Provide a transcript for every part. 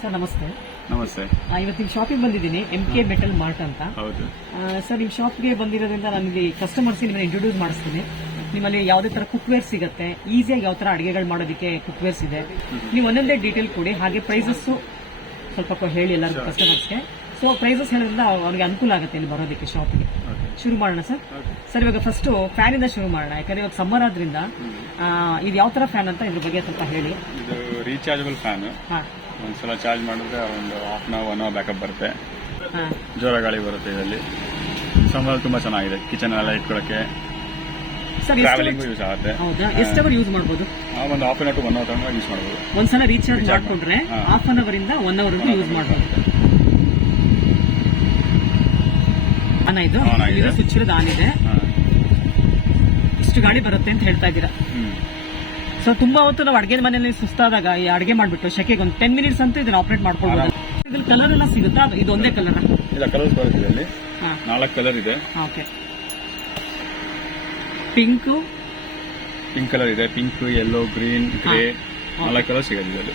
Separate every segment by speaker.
Speaker 1: Sir ನಮಸ್ತೆ.
Speaker 2: ನಮಸ್ತೆ.
Speaker 1: ಆ, ಇವತ್ತು ನಿಮ್ಮ ಶಾಪಿಗೆ ಬಂದಿದ್ದೀನಿ ಎಂ ಕೆ ಮೆಟಲ್ ಮಾರ್ಟ್ ಅಂತ.
Speaker 2: ಹೌದು.
Speaker 1: ಸರ್ ನಿಮ್ಮ ಶಾಪ್ಗೆ ಬಂದಿರೋದ್ರಿಂದ ನನಗೆ ಕಸ್ಟಮರ್ಸ್ ನಿಮ್ಮನ್ನ ಇಂಟ್ರೊಡ್ಯೂಸ್ ಮಾಡಿಸ್ತೀನಿ. ನಿಮ್ಮಲ್ಲಿ ಯಾವುದೇ ತರ ಕುಕ್ವೇರ್ ಸಿಗುತ್ತೆ ಈಸಿಯಾಗಿ ಯಾವ ತರ ಅಡುಗೆಗಳು ಮಾಡೋದಕ್ಕೆ ಕುಕ್ವೇರ್ಸ್ ಇದೆ ನೀವು ಒಂದೊಂದೇ ಡೀಟೇಲ್ ಕೊಡಿ ಹಾಗೆ ಪ್ರೈಸಸ್ ಸ್ವಲ್ಪ ಹೇಳಿ ಎಲ್ಲರಿಗೂ ಕಸ್ಟಮರ್ಸ್ಗೆ ಸೊ ಪ್ರೈಸಸ್ ಹೇಳೋದ್ರಿಂದ ಅವ್ರಿಗೆ ಅನುಕೂಲ ಆಗುತ್ತೆ ಇಲ್ಲಿ ಬರೋದಕ್ಕೆ ಶಾಪಿಗೆ ಶುರು ಮಾಡೋಣ ಸರ್ ಸರ್ ಇವಾಗ ಫಸ್ಟ್ ಫ್ಯಾನ್ ಇಂದ ಶುರು ಮಾಡೋಣ. ಯಾಕಂದ್ರೆ ಇವಾಗ ಸಮ್ಮರ್ ಆದ್ರಿಂದ ಇದು ಯಾವ ತರ ಫ್ಯಾನ್ ಅಂತ ಇದ್ರ ಬಗ್ಗೆ ಸ್ವಲ್ಪ ಹೇಳಿ.
Speaker 2: ರೀಚಾರ್ಜಬಲ್ ಫ್ಯಾನ್
Speaker 1: ಹಾ.
Speaker 2: ಒಂದ್ಸಲ ಚಾರ್ಜ್ ಮಾಡಿದ್ರೆ ಒಂದು half an hour one hour backup ಬರುತ್ತೆ. ಜೋರ ಗಾಳಿ ಬರುತ್ತೆ ಇದರಲ್ಲಿ. ಸಂಬಳ ತುಂಬಾ ಚೆನ್ನಾಗಿದೆ. ಕಿಚನ್ ಎಲ್ಲ ಇಟ್ಕೊಳಕ್ಕೆ
Speaker 1: ಸರ್
Speaker 2: ಟ್ರಾವೆಲಿಂಗ್ ಯೂಸ್ ಆಗುತ್ತೆ.
Speaker 1: ಹೌದಾ? ಎಷ್ಟು ಅವರ್ ಯೂಸ್ ಮಾಡ್ಬೋದು?
Speaker 2: ಆ, ಒಂದು half an hour to one hour ತನಕ ಯೂಸ್ ಮಾಡಬಹುದು
Speaker 1: ಒಂದ್ಸಲ ರೀಚಾರ್ಜ್ ಮಾಡ್ಕೊಂಡ್ರೆ. ಹಾಫ್ ಅನ್ ಅವರ್ ಇಂದ ಒನ್ ಅವರ್ ಯೂಸ್ ಮಾಡಬಹುದು ಆನ್. ಇದು ಸ್ವಿಚ್ ಇರೋದು ಆನ್ ಇದೆ. ಇಷ್ಟು ಗಾಳಿ ಬರುತ್ತೆ ಅಂತ ಹೇಳ್ತಾ ಇದ್ದೀರಾ. ಸೊ ತುಂಬಾ ಹೊತ್ತು ನಾವು ಅಡಿಗೆ ಮನೆಯಲ್ಲಿ ಸುಸ್ತಾದಾಗ ಈ ಅಡಿಗೆ ಮಾಡ್ಬಿಟ್ಟು ಶೆಕೆಗೆ ಒಂದು ಟೆನ್ ಮಿನಿಟ್ಸ್ ಅಂತ ಇದನ್ನ ಆಪರೇಟ್ ಮಾಡ್ಕೊಳ್ಬೋದು. ಇದ್ರಲ್ಲಿ ಕಲರ್ ಎಲ್ಲ ಸಿಗುತ್ತಾ? ಇದು ಒಂದೇ ಕಲರ್
Speaker 2: ಇಲ್ಲ ಕಲರ್ಸ್ ಬರುತ್ತೆ
Speaker 1: ಇಲ್ಲಿ.
Speaker 2: ನಾಲ್ಕು ಕಲರ್ ಇದೆ.
Speaker 1: ಓಕೆ ಪಿಂಕ್
Speaker 2: ಪಿಂಕ್ ಕಲರ್ ಇದೆ. ಪಿಂಕ್ ಯೆಲ್ಲೋ ಗ್ರೀನ್ ಗ್ರೇ ನಾಲ್ಕು ಕಲರ್ ಸಿಗುತ್ತೆ ಇದರಲ್ಲಿ.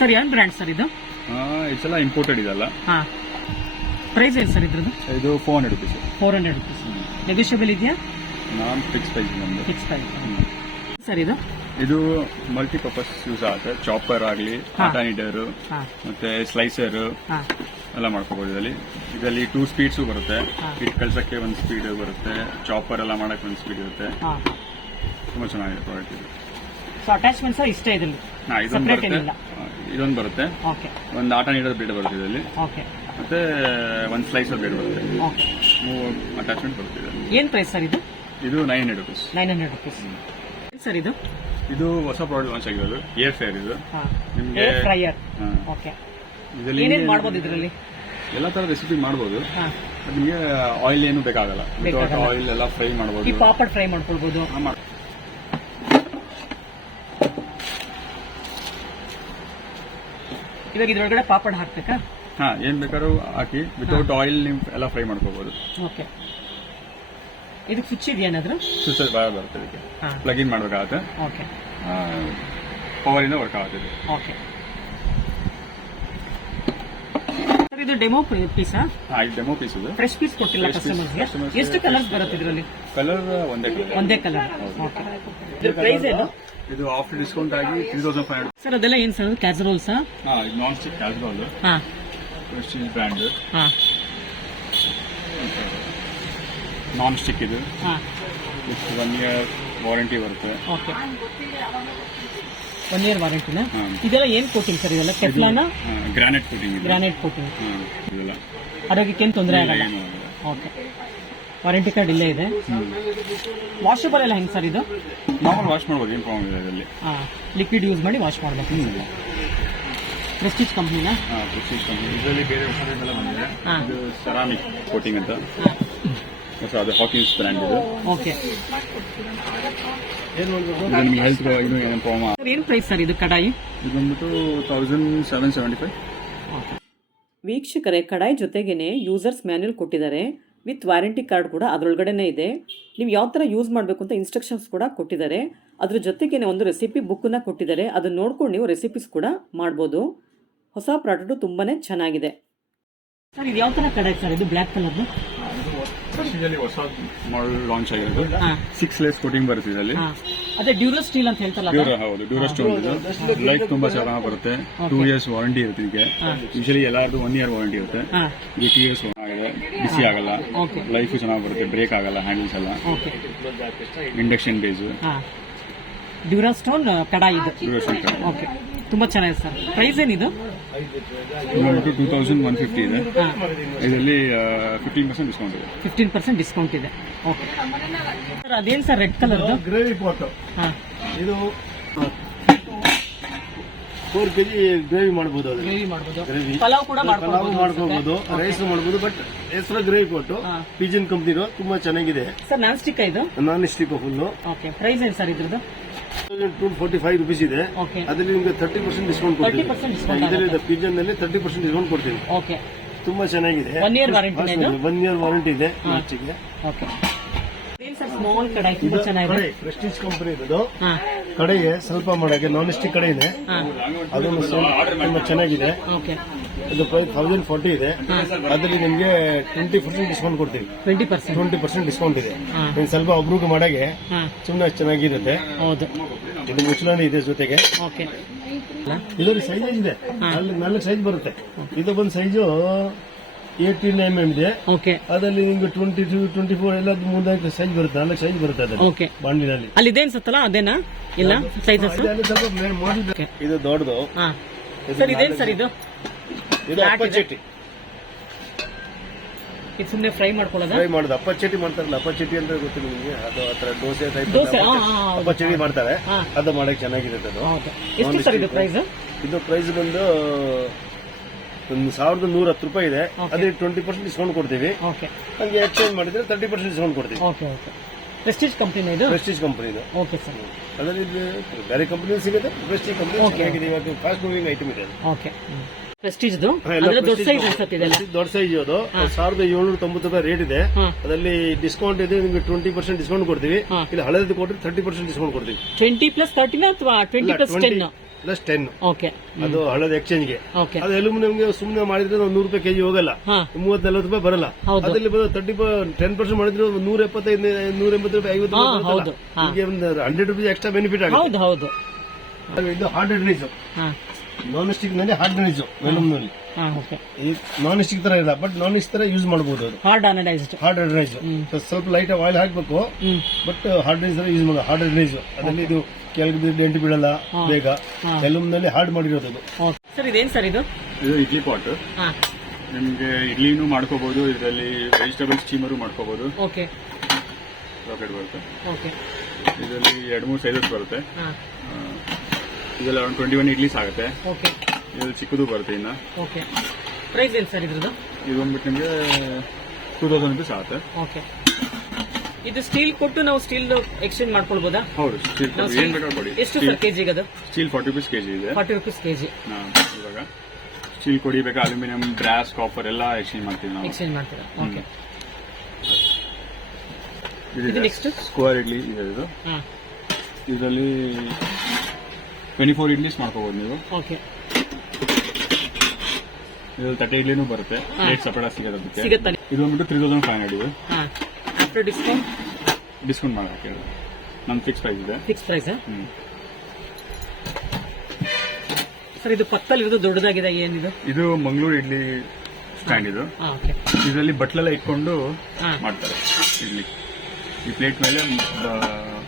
Speaker 1: ಸರ್ ಏನು ಬ್ರ್ಯಾಂಡ್ ಸರ್ ಇದು?
Speaker 2: ಇದೆಲ್ಲ ಇಂಪೋರ್ಟೆಡ್ ಇದಲ್ಲ
Speaker 1: ಹಾ. ಪ್ರೈಸ್ ಏನು ಸರ್ ಇದ್ರದ್ದು?
Speaker 2: ಇದು four hundred rupees
Speaker 1: four hundred rupees negotiable ಇದೆಯಾ?
Speaker 2: ನಾನ್ ಫಿಕ್ಸ್ ಪ್ರೈಸ್ ನಮ್ದು.
Speaker 1: ಫಿಕ್ಸ್ ಪ್ರೈಸ್ ಸರ್ ಇದು?
Speaker 2: ಇದು ಮಲ್ಟಿಪರ್ಪಸ್ ಯೂಸ್ ಆಗುತ್ತೆ ಚಾಪರ್ ಆಗಲಿ
Speaker 1: ಆಟಾನಿಡರ್
Speaker 2: ಆಟ ನೀಡರ್ ಮತ್ತೆ ಸ್ಲೈಸರ್ ಎಲ್ಲ ಮಾಡ್ಕೋಬಹುದು ಇದರಲ್ಲಿ. ಇದರಲ್ಲಿ ಟೂ ಸ್ಪೀಡ್ಸು ಬರುತ್ತೆ. ಹಿಟ್ ಕಳ್ಸಕ್ಕೆ ಒಂದು ಸ್ಪೀಡ್ ಬರುತ್ತೆ. ಚಾಪರ್ ಎಲ್ಲ ಮಾಡಕ್ಕೆ ಒಂದು ಸ್ಪೀಡ್ ಇರುತ್ತೆ. ತುಂಬಾ ಚೆನ್ನಾಗಿದೆ ಪ್ರಾಡಕ್ಟ್ ಇದು.
Speaker 1: ಸೊ ಅಟ್ಯಾಚ್ಮೆಂಟ್ಸ್ ಇಷ್ಟ ಇದರಲ್ಲಿ?
Speaker 2: ಹಾ ಇದೊಂದು
Speaker 1: Separate
Speaker 2: ಬರುತ್ತೆ.
Speaker 1: ಏನಿಲ್ಲ.
Speaker 2: ಆ, ಇದೊಂದು ಬರುತ್ತೆ.
Speaker 1: ಓಕೆ
Speaker 2: ಒಂದು ಆಟ ನೀಡೋದು ಬ್ಲೇಡ್ ಬರುತ್ತೆ ಇದರಲ್ಲಿ.
Speaker 1: ಓಕೆ
Speaker 2: ಮತ್ತೆ ಒಂದು ಸ್ಲೈಸರ್ ಬ್ಲೇಡ್ ಬರುತ್ತೆ.
Speaker 1: ಓಕೆ
Speaker 2: ಮೂರು ಅಟ್ಯಾಚ್ಮೆಂಟ್ ಬರುತ್ತೆ ಇದರಲ್ಲಿ.
Speaker 1: ಏನ್ ಪ್ರೈಸ್ ಸರ್ ಇದು?
Speaker 2: ಇದು nine hundred rupees
Speaker 1: nine hundred rupees sir ಇದು?
Speaker 2: ಇದು ಹೊಸ ಪ್ರಾಡಕ್ಟ್ ಲಾಂಚ್ ಆಗಿರೋದು. ಏರ್ ಫೇರ್ ಇದು. ನಿಮ್ಗೆ-
Speaker 1: ಏರ್ ಫ್ರೈಯರ್ ಓಕೆ
Speaker 2: ಇದರಲ್ಲಿ
Speaker 1: ಏನೇನು ಮಾಡ್ಬೋದು ಇದರಲ್ಲಿ?
Speaker 2: ಎಲ್ಲ ತರ ರೆಸಿಪಿ ಮಾಡಬಹುದು ನಿಮಗೆ ಆಯಿಲ್ ಏನು ಬೇಕಾಗಲ್ಲ. ವಿತೌಟ್ ಆಯಿಲ್ ಎಲ್ಲ ಫ್ರೈ
Speaker 1: ಈ ಪಾಪಡ್ ಫ್ರೈ
Speaker 2: ಮಾಡ್ಕೊಳ್ಬಹುದು
Speaker 1: ಇವಾಗ ಇದ್ರೊಳಗಡೆ ಪಾಪಡ್ ಹಾಕ್ಬೇಕಾ?
Speaker 2: ಹಾ ಏನ್ ಬೇಕಾದ್ರೂ ಹಾಕಿ. ವಿತೌಟ್ ಆಯಿಲ್ ನೀವು ಎಲ್ಲ ಫ್ರೈ ಮಾಡ್ಕೋಬಹುದು
Speaker 1: ಓಕೆ ಇದಕ್ಕೆ ಸ್ವಿಚ್ ಇದೆಯಾ ಏನಾದ್ರು?
Speaker 2: ಸ್ವಿಚಸ್ ಬಾಯ್ ಬರುತ್ತೆ ಇದಕ್ಕೆ.
Speaker 1: ಹಾ.
Speaker 2: ಪ್ಲಗ್ ಇನ್ ಮಾಡಬೇಕಾಗುತ್ತೆ.
Speaker 1: ಓಕೆ
Speaker 2: ಪವರ್ ಇಂದ ವರ್ಕ್ ಆಗುತ್ತೆ ಇದು
Speaker 1: ಓಕೆ ಸರ್ ಇದು ಡೆಮೋ ಪೀಸಾ
Speaker 2: ಹಾ ಇದು ಡೆಮೋ ಪೀಸ್ ಇದು.
Speaker 1: ಫ್ರೆಶ್ ಪೀಸ್ ಕೊಟ್ಟಿಲ್ಲ
Speaker 2: Fresh piece
Speaker 1: ಕಸ್ಟಮರ್ಸ್ಗೆ
Speaker 2: customers ಗೆ
Speaker 1: ಎಷ್ಟು ಕಲರ್ಸ್ ಬರುತ್ತೆ ಇದರಲ್ಲಿ?
Speaker 2: ಕಲರ್ ಒಂದೇ ಕಲರ್
Speaker 1: ಒಂದೇ ಕಲರ್ ಓಕೆ ಇದ್ರ ಪ್ರೈಸ್ ಏನು?
Speaker 2: ಇದು ಆಫ್ಟರ್ ಡಿಸ್ಕೌಂಟ್ ಆಗಿ three thousand five hundred
Speaker 1: sir ಅದೆಲ್ಲ ಏನು ಸರ್ ಕ್ಯಾಸರೋಲ್ಸಾ
Speaker 2: ಹಾ ಇದು ನಾನ್ ಸ್ಟಿಕ್ ಕ್ಯಾಸರೋಲ್
Speaker 1: ಹಾಂ.
Speaker 2: ಪ್ರೆಸ್ಟೀಜ್ ಬ್ರ್ಯಾಂಡ್
Speaker 1: ಹಾಂ.
Speaker 2: ನಾನ್ ಸ್ಟಿಕ್ ಇದು.
Speaker 1: ಹಾಂ.
Speaker 2: ಒನ್ ಇಯರ್ ವಾರಂಟಿ ಬರುತ್ತೆ.
Speaker 1: ಓಕೆ. ಒನ್ ಇಯರ್ ವಾರಂಟಿನ
Speaker 2: ಹಾಂ.
Speaker 1: ಇದೆಲ್ಲ ಏನು ಕೋಟಿಂಗ್ ಸರ್ ಇದೆಲ್ಲ? ಕೆಫ್ಲಾನ
Speaker 2: ಗ್ರಾನೈಟ್ ಕೋಟಿಂಗ್ ಇದೆ.
Speaker 1: ಗ್ರಾನೈಟ್ ಕೋಟಿಂಗ್
Speaker 2: ಹಾ, ಇದೆಲ್ಲ.
Speaker 1: ಆರೋಗ್ಯಕ್ಕೆ ಏನು ತೊಂದರೆ ಆಗಲ್ಲ?
Speaker 2: ಏನು ಆಗಲ್ಲ.
Speaker 1: ಓಕೆ. ವಾರಂಟಿ ಕಾರ್ಡ್ ಇಲ್ಲೇ ಇದೆ. ವಾಷಬಲ್ ಎಲ್ಲ ಹೆಂಗೆ ಸರ್ ಇದು?
Speaker 2: ನಾರ್ಮಲ್ ವಾಶ್ ಮಾಡ್ಬೋದು ಏನು ಪ್ರಾಬ್ಲಮ್ ಇಲ್ಲ ಇದರಲ್ಲಿ.
Speaker 1: ಹಾಂ. ಲಿಕ್ವಿಡ್ ಯೂಸ್ ಮಾಡಿ ವಾಶ್ ಮಾಡಬೇಕು ಪ್ರೆಸ್ಟೀಜ್ ಕಂಪ್ನಿನ
Speaker 2: ಹಾ, ಪ್ರೆಸ್ಟೀಜ್ ಕಂಪ್ನಿ ಇದರಲ್ಲಿ ಬೇರೆ ಹೊಸದೆಲ್ಲ ಬಂದಿದೆ.
Speaker 1: ಹಾಂ.
Speaker 2: ಇದು ಸೆರಾಮಿಕ್ ಕೋಟಿಂಗ್ ಅಂತ.
Speaker 1: ಹಾಂ.
Speaker 2: ಹೊಸ ಅದು ಹಾಕಿನ್ಸ್ ಬ್ರ್ಯಾಂಡ್ ಇದು?
Speaker 1: ಓಕೆ
Speaker 2: ಇದು ನಿಮಗೆ ಹೆಲ್ತ್ ಇದು ಏನು ಪ್ರಾಬ್ಲಮ್
Speaker 1: ಸರ್ ಏನು ಪ್ರೈಸ್ ಸರ್ ಇದು ಕಡಾಯಿ?
Speaker 2: ಇದು ಬಂದ್ಬಿಟ್ಟು ತೌಸಂಡ್ ಸೆವೆನ್ ಸೆವೆಂಟಿ ಫೈವ್
Speaker 1: ವೀಕ್ಷಕರೇ ಕಡಾಯಿ ಜೊತೆಗೇನೆ ಯೂಸರ್ಸ್ ಮ್ಯಾನ್ಯಲ್ ಕೊಟ್ಟಿದ್ದಾರೆ. ವಿತ್ ವಾರಂಟಿ ಕಾರ್ಡ್ ಕೂಡ ಅದರೊಳಗಡೆನೇ ಇದೆ. ನೀವು ಯಾವ ಥರ ಯೂಸ್ ಮಾಡಬೇಕು ಅಂತ ಇನ್ಸ್ಟ್ರಕ್ಷನ್ಸ್ ಕೂಡ ಕೊಟ್ಟಿದ್ದಾರೆ. ಅದ್ರ ಜೊತೆಗೇನೆ ಒಂದು ರೆಸಿಪಿ ಬುಕ್ಕನ್ನು ಕೊಟ್ಟಿದ್ದಾರೆ. ಅದನ್ನು ನೋಡ್ಕೊಂಡು ನೀವು ರೆಸಿಪೀಸ್ ಕೂಡ ಮಾಡ್ಬೋದು. ಹೊಸ ಪ್ರಾಡಕ್ಟು ತುಂಬಾ ಚೆನ್ನಾಗಿದೆ. ಸರ್ ಇದು ಯಾವ ಥರ ಕಡಾಯಿ ಸರ್? ಇದು ಬ್ಲ್ಯಾಕ್ ಕಲರ್ದು
Speaker 2: ಪ್ರೆಸ್ಟೀಜಲ್ಲಿ ಹೊಸ ಮಾಡಲ್ ಲಾಂಚ್ ಆಗಿರೋದು. ಸಿಕ್ಸ್ ಲೇಸ್ ಕೋಟಿಂಗ್ ಬರುತ್ತೆ ಇದರಲ್ಲಿ.
Speaker 1: ಅದೇ ಡ್ಯೂರೋ ಸ್ಟೀಲ್ ಅಂತ ಹೇಳ್ತಾರಲ್ಲ
Speaker 2: ಡ್ಯೂರ ಹೌದು. ಡ್ಯೂರ ಸ್ಟೋನ್ ಇದು. ಲೈಫ್ ತುಂಬಾ ಚೆನ್ನಾಗಿ ಬರುತ್ತೆ. ಟೂ ಇಯರ್ಸ್ ವಾರಂಟಿ ಇರುತ್ತೆ ಇದಕ್ಕೆ. ಯೂಶಲಿ ಎಲ್ಲಾರ್ದು ಒನ್ ಇಯರ್ ವಾರಂಟಿ ಇರುತ್ತೆ. ಇದು ಟೂ ಇಯರ್ಸ್ ಆಗಿದೆ. ಬಿಸಿ ಆಗಲ್ಲ. ಲೈಫ್ ಚೆನ್ನಾಗಿ ಬರುತ್ತೆ. ಬ್ರೇಕ್ ಆಗಲ್ಲ ಹ್ಯಾಂಡಲ್ಸ್ ಎಲ್ಲ. ಇಂಡಕ್ಷನ್ ಬೇಸ್
Speaker 1: ಡ್ಯೂರಾ ಸ್ಟೋನ್ ಕಡಾಯಿ ಇದು?
Speaker 2: ಡ್ಯೂರ ಸ್ಟೋನ್
Speaker 1: ಓಕೆ ತುಂಬ ಚೆನ್ನಾಗಿದೆ ಸರ್. ಪ್ರೈಸ್ ಏನಿದು?
Speaker 2: ಬಂದ್ಬಿಟ್ಟು ಟೂ ತೌಸಂಡ್ ಒನ್ ಫಿಫ್ಟಿ ಇದೆ.
Speaker 1: ಹಾಂ.
Speaker 2: ಇದರಲ್ಲಿ ಫಿಫ್ಟೀನ್ ಪರ್ಸೆಂಟ್ ಡಿಸ್ಕೌಂಟ್ ಇದೆ.
Speaker 1: ಫಿಫ್ಟೀನ್ ಪರ್ಸೆಂಟ್ ಡಿಸ್ಕೌಂಟ್ ಇದೆ. ಓಕೆ ಸರ್ ಅದೇನು sir red colour
Speaker 3: gravy pot
Speaker 1: ಹಾಂ.
Speaker 3: ಇದು ಫೋರ್ ಕೆಜಿ ಗ್ರೇವಿ ಮಾಡಬಹುದು
Speaker 1: ಗ್ರೇವಿ ಮಾಡ್ಬೋದು. ಪಲಾವ್ ಕೂಡ
Speaker 3: ಪಲಾವ್ ಮಾಡ್ಕೋಬಹುದು ರೈಸ್ ಮಾಡ್ಬೋದು ಬಟ್ ಹೆಸರು ಗ್ರೇವಿ ಕೊಟ್ಟು. ಪಿಜನ್ ಕಂಪ್ನಿದು ತುಂಬಾ ಚೆನ್ನಾಗಿದೆ.
Speaker 1: ಸರ್ ನಾನ್ ಸ್ಟಿಕ್ ಇದು?
Speaker 3: Non stick full
Speaker 1: okay price ಏನು ಸರ್ ಇದ್ರದ್ದು?
Speaker 3: ಟೂ ಫೋರ್ಟಿ ಫೈವ್ ರುಪೀಸ್ ಇದೆ ಅದರಲ್ಲಿ ನಿಮಗೆ ತರ್ಟಿ ಪರ್ಸೆಂಟ್ ಡಿಸ್ಕೌಂಟ್ ಕೊಡ್ತೀವಿ
Speaker 1: 30% discount
Speaker 3: ಇದರಲ್ಲಿ ಪಿಜನ್ ತರ್ಟಿ ಪರ್ಸೆಂಟ್ ಡಿಸ್ಕೌಂಟ್ ಕೊಡ್ತೀವಿ
Speaker 1: ಓಕೆ
Speaker 3: ತುಂಬಾ ಚೆನ್ನಾಗಿದೆ? ಒನ್ ಇಯರ್ ವಾರಂಟಿ ಇದೆ
Speaker 1: ಓಕೆ ಸರ್ ಸ್ಮಾಲ್ ಕಡಾಯಿ ತುಂಬ ಚೆನ್ನಾಗಿದೆ.
Speaker 3: ಪ್ರೆಸ್ಟೀಜ್ ಕಂಪನಿ ಇರೋದು
Speaker 1: ಹಾಂ.
Speaker 3: ಕಡೆಗೆ ಸ್ವಲ್ಪ ಮಾಡೋಕೆ ನಾನ್ ಸ್ಟಿಕ್ ಕಡೆ ಇದೆ. ಅದೊಂದು ತುಂಬಾ ಚೆನ್ನಾಗಿದೆ.
Speaker 1: ಓಕೆ
Speaker 3: ಇದು ಪ್ರೈಸ್ ತೌಸಂಡ್ ಫಾರ್ಟಿ ಇದೆ. ಅದರಲ್ಲಿ ನಿಮಗೆ ಟ್ವೆಂಟಿ ಪರ್ಸೆಂಟ್ ಡಿಸ್ಕೌಂಟ್ ಕೊಡ್ತೀವಿ
Speaker 1: twenty percent
Speaker 3: twenty percent discount ಇದೆ. ನೀವು ಸ್ವಲ್ಪ ಒಬ್ರಿಗೆ ಮಾಡಾಗೆ
Speaker 1: ಹಾ.
Speaker 3: ಸುಮ್ಮನೆ ಚೆನ್ನಾಗಿರುತ್ತೆ.
Speaker 1: ಹೌದು.
Speaker 3: ಇದು ಇದೆ ಜೊತೆಗೆ.
Speaker 1: ಓಕೆ
Speaker 3: ಇದರಲ್ಲಿ ಸೈಜ್ ಇದೆ ಅಲ್ಲಿ ನಾಲ್ಕು ಸೈಜ್ ಬರುತ್ತೆ. ಇದು ಬಂದು ಸೈಜು ಏಯ್ಟೀನ್ ಎಂ ಎಂ ಇದೆ.
Speaker 1: ಓಕೆ
Speaker 3: ಅದರಲ್ಲಿ ನಿಮ್ಗೆ ಟ್ವೆಂಟಿ ಟು ಟ್ವೆಂಟಿ ಫೋರ್ ಎಲ್ಲ ಮೂರ್ನಾಲ್ಕು ಸೈಜ್ ಬರುತ್ತೆ ನಾಲ್ಕು ಸೈಜ್ ಬರುತ್ತೆ ಅದರಲ್ಲಿ
Speaker 1: ಓಕೆ
Speaker 3: ಬಾಂಡಿನಲ್ಲಿ
Speaker 1: ಅಲ್ಲಿ ಇದೇನ್ ಸತ್ತಲ್ಲ. ಅದೇನಾ ಇಲ್ಲ ಸೈಜಸ್
Speaker 3: ಸ್ವಲ್ಪ. ಇದು ದೊಡ್ಡದು.
Speaker 1: ಹಾ. ಸರ್ ಇದೇನ್ ಸರ್ ಇದು?
Speaker 3: ಇದು
Speaker 1: Flat
Speaker 3: ಅಪ್ಪ
Speaker 1: ಇದು. ಸುಮ್ಮನೆ ಫ್ರೈ ಮಾಡ್ಕೊಳ್ಳೋದಾ?
Speaker 3: ಫ್ರೈ ಮಾಡೋದು. ಅಪ್ಪ ಚಟ್ಟಿ ಮಾಡ್ತಾರಲ್ಲ ಅಪ್ಪ ಅಂತ ಗೊತ್ತಿಲ್ಲ ನಿಮಗೆ. ಅದು ಆತರ ದೋಸೆ ಟೈಪ್
Speaker 1: ದೋಸೆ, ಹೌದು.
Speaker 3: ಮಾಡ್ತಾರೆ.
Speaker 1: ಹಾ.
Speaker 3: ಅದು ಮಾಡಕ್ ಚೆನ್ನಾಗಿರುತ್ತೆ ಅದು.
Speaker 1: ಎಷ್ಟು ಸರ್ ಇದು ಪ್ರೈಸ್
Speaker 3: ಇದು ಪ್ರೈಸ್ ಬಂದು ಒಂದು ಸಾವಿರದ ನೂರ ಹತ್ತು ರೂಪಾಯಿ ಇದೆ. ಅದೇ ಟ್ವೆಂಟಿ ಪರ್ಸೆಂಟ್ ಡಿಸ್ಕೌಂಟ್ ಕೊಡ್ತೀವಿ.
Speaker 1: ಓಕೆ
Speaker 3: ಹಂಗೆ ಎಕ್ಸ್ಚೇಂಜ್ ಮಾಡಿದ್ರೆ ತರ್ಟಿ ಪರ್ಸೆಂಟ್ ಡಿಸ್ಕೌಂಟ್ ಕೊಡ್ತೀವಿ.
Speaker 1: ಓಕೆ ಓಕೆ ಪ್ರೆಸ್ಟೀಜ್ ಕಂಪ್ನಿನ ಇದು?
Speaker 3: ಪ್ರೆಸ್ಟೀಜ್ ಕಂಪನಿದು
Speaker 1: ಓಕೆ ಸರ್
Speaker 3: ಅದರಲ್ಲಿ ಇದು ಬೇರೆ ಕಂಪನಿ ಸಿಗುತ್ತೆ. ಪ್ರೆಸ್ಟೀಜ್ ಕಂಪನಿ ಇವಾಗ ಫಾಸ್ಟ್ ಮೂವಿಂಗ್ ಐಟಮ್ ಇದೆ.
Speaker 1: ಓಕೆ ಪ್ರೆಸ್ಟೀಜ್ದು ದೊಡ್ಡ ಸೈಜ್
Speaker 3: ದೊಡ್ಡ ಸೈಜ್ ಅದು. ಸಾವಿರದ ಏಳ್ನೂರ ತೊಂಬತ್ತು ರೂಪಾಯಿ ರೇಟ್ ಇದೆ. ಅದರಲ್ಲಿ ಡಿಸ್ಕೌಂಟ್ ಇದೆ ನಿಮಗೆ ಟ್ವೆಂಟಿ ಪರ್ಸೆಂಟ್ ಡಿಸ್ಕೌಂಟ್ ಕೊಡ್ತೀವಿ. ಇಲ್ಲಿ ಹಳೇದು ಕೊಟ್ಟರೆ ತರ್ಟಿ ಪರ್ಸೆಂಟ್ ಡಿಸ್ಕೌಂಟ್ ಕೊಡ್ತೀವಿ.
Speaker 1: ಟ್ವೆಂಟಿ ಪ್ಲಸ್ ತರ್ಟಿನ ಅಥವಾ twenty plus ten
Speaker 3: plus ten
Speaker 1: okay
Speaker 3: ಅದು ಹಳದ ಎಕ್ಸ್ಚೇಂಜ್ಗೆ
Speaker 1: ಓಕೆ
Speaker 3: ಅದು ಅಲ್ಯೂಮಿನಿಯಂಗೆ ಸುಮ್ಮನೆ ಮಾಡಿದ್ರೆ ಒಂದು ನೂರು ರೂಪಾಯಿ ಕೆಜಿ ಹೋಗಲ್ಲ. ಮೂವತ್ ನಲ್ವತ್ತು ರೂಪಾಯಿ ಬರಲ್ಲ. ಅದ್ರಲ್ಲಿ ತರ್ಟಿ ಟೆನ್ ಪರ್ಸೆಂಟ್ ಮಾಡಿದ್ರೆ ನೂರ ಎಪ್ಪತ್ತೈದು ನೂರ ಎಂಬತ್ತು ರೂಪಾಯಿ ಐವತ್ತು
Speaker 1: ಹಾ,
Speaker 3: ರೂಪಾಯಿ
Speaker 1: ಹೌದು.
Speaker 3: ಬರುತ್ತಲ್ಲ.
Speaker 1: ಹಾ.
Speaker 3: ನಿಮಗೆ ಒಂದು ಹಂಡ್ರೆಡ್ ರುಪೀಸ್ ಎಕ್ಸ್ಟ್ರಾ ಬೆನಿಫಿಟ್ ಆಗುತ್ತೆ.
Speaker 1: ಹೌದು ಹೌದು.
Speaker 3: ಇದು ಹಾರ್ಡ್ ಡ್ರೈಸ್ ನಾನ್ ಸ್ಟಿಕ್ನಲ್ಲಿ ಹಾರ್ಡ್ ಡ್ರೈಸ್ನಲ್ಲಿ
Speaker 1: ಹಾ.
Speaker 3: ಈ ನಾನ್ ಸ್ಟಿಕ್ ತರ ಇಲ್ಲ ಬಟ್ ನಾನ್ ಸ್ಟಿಕ್ ತರ ಯೂಸ್ ಮಾಡಬಹುದು ಅದು.
Speaker 1: ಹಾರ್ಡ್ ಅನಲೈಸ್ಡ್
Speaker 3: ಹಾರ್ಡ್ ಡ್ರೈಸ್ ಸ್ವಲ್ಪ ಲೈಟ್ ಆಯಿಲ್ ಹಾಕ್ಬೇಕು. ಬಟ್ ಹಾರ್ಡ್ ರೈಸ್ ತರ ಯೂಸ್ ಮಾಡೋದು ಹಾರ್ಡ್ ಡ್ರೈಸ್ ಅದರಲ್ಲಿ ಇದು ಕೆಳಗೆ ಡೆಂಟ್ ಬೀಳಲ್ಲ ಬೇಗ. ಕೆಲವೊಂದಲ್ಲಿ ಹಾರ್ಡ್ ಮಾಡಿರೋದು
Speaker 1: ಸರ್ ಇದೇನ್ ಸರ್ ಇದು?
Speaker 2: ಇದು ಇಡ್ಲಿ ಪಾಟ್ ನಿಮ್ಗೆ ಇಡ್ಲಿನೂ ಮಾಡ್ಕೋಬಹುದು ಇದರಲ್ಲಿ ವೆಜಿಟೇಬಲ್ ಸ್ಟೀಮರು ಮಾಡ್ಕೋಬಹುದು
Speaker 1: ಓಕೆ.
Speaker 2: ರಾಕೆಟ್ ಬರುತ್ತೆ.
Speaker 1: ಓಕೆ.
Speaker 2: ಇದರಲ್ಲಿ ಎರಡು ಮೂರು ಸೈಜಸ್ ಬರುತ್ತೆ. ಇದೆಲ್ಲ ಒಂದು ಟ್ವೆಂಟಿ ಒನ್ ಇಡ್ಲಿಸ್ ಆಗುತ್ತೆ.
Speaker 1: ಓಕೆ.
Speaker 2: ಇದರಲ್ಲಿ ಚಿಕ್ಕದು ಬರುತ್ತೆ ಇನ್ನ.
Speaker 1: ಓಕೆ. ಪ್ರೈಸ್ ಏನು ಸರ್ ಇದ್ರದ್ದು?
Speaker 2: ಇದು ಬಂದ್ಬಿಟ್ಟು ನಿಮಗೆ ಟೂ ತೌಸಂಡ್ ರುಪೀಸ್ ಆಗುತ್ತೆ.
Speaker 1: ಓಕೆ. ಇದು ಸ್ಟೀಲ್ ಕೊಟ್ಟು ನಾವು ಸ್ಟೀಲ್ ಎಕ್ಸ್ಚೇಂಜ್ ಮಾಡ್ಕೊಳ್ಬೋದಾ?
Speaker 2: ಹೌದು ಸ್ಟೀಲ್
Speaker 1: ನಾವು
Speaker 2: ಏನ್ ಬೇಕಾದ್ರೂ ಕೊಡಿ.
Speaker 1: ಎಷ್ಟು ಕೆಜಿ ಕೆಜಿಗೆ ಅದು
Speaker 2: ಸ್ಟೀಲ್ ಫಾರ್ಟಿ ರುಪೀಸ್ ಕೆಜಿ ಇದೆ.
Speaker 1: ಫಾರ್ಟಿ ರುಪೀಸ್ ಕೆಜಿ
Speaker 2: ಹಾ, ಇವಾಗ ಸ್ಟೀಲ್ ಕೊಡಿ ಬೇಕಾ? ಅಲ್ಯೂಮಿನಿಯಂ ಬ್ರಾಸ್ ಕಾಪರ್ ಎಲ್ಲ ಎಕ್ಸ್ಚೇಂಜ್ ಮಾಡ್ತೀವಿ ನಾವು.
Speaker 1: ಎಕ್ಸ್ಚೇಂಜ್ ಮಾಡ್ತೀರಾ? ಓಕೆ ಇದು
Speaker 2: ನೆಕ್ಸ್ಟ್
Speaker 1: next?
Speaker 2: ಸ್ಕ್ವೇರ್ ಇಡ್ಲಿ ಇದೆ ಇದು.
Speaker 1: ಹಾ.
Speaker 2: ಇದರಲ್ಲಿ ಟ್ವೆಂಟಿ ಫೋರ್ ಇಡ್ಲೀಸ್ ಮಾಡ್ಕೋಬಹುದು ನೀವು.
Speaker 1: ಓಕೆ
Speaker 2: ಇದು ತಟ್ಟೆ ಇಡ್ಲಿನೂ ಬರುತ್ತೆ. ಪ್ಲೇಟ್ ಸಪರೇಟ್ ಸಿಗುತ್ತಾ ಇದು ಬಂದ್ಬಿಟ್ಟು ತ್ರೀ ತೌಸಂಡ್ ಫೈವ್ ಹಂಡ್ರೆಡ್ ಇದೆ
Speaker 1: ಹಾ. ಆಫ್ಟರ್ ಡಿಸ್ಕೌಂಟ್
Speaker 2: ಡಿಸ್ಕೌಂಟ್ ಮಾಡೋಕೆ ನಮ್ಮ ಫಿಕ್ಸ್ ಪ್ರೈಸ್ ಇದೆ.
Speaker 1: Fix price
Speaker 2: hmm.
Speaker 1: ಸರ್ ಇದು ಪಕ್ಕದಲ್ಲಿ ಇರೋದು ದೊಡ್ಡದಾಗಿದೆ ಏನಿದು?
Speaker 2: ಇದು ಮಂಗಳೂರು ಇಡ್ಲಿ ಸ್ಟ್ಯಾಂಡ್ ಇದು.
Speaker 1: ಹಾ ಓಕೆ.
Speaker 2: ಇದರಲ್ಲಿ ಬಟ್ಲೆಲ್ಲ ಇಟ್ಕೊಂಡು
Speaker 1: ಹಾ.
Speaker 2: ಮಾಡ್ತಾರೆ ಇಡ್ಲಿ. ಈ ಪ್ಲೇಟ್ ಮೇಲೆ ಬ-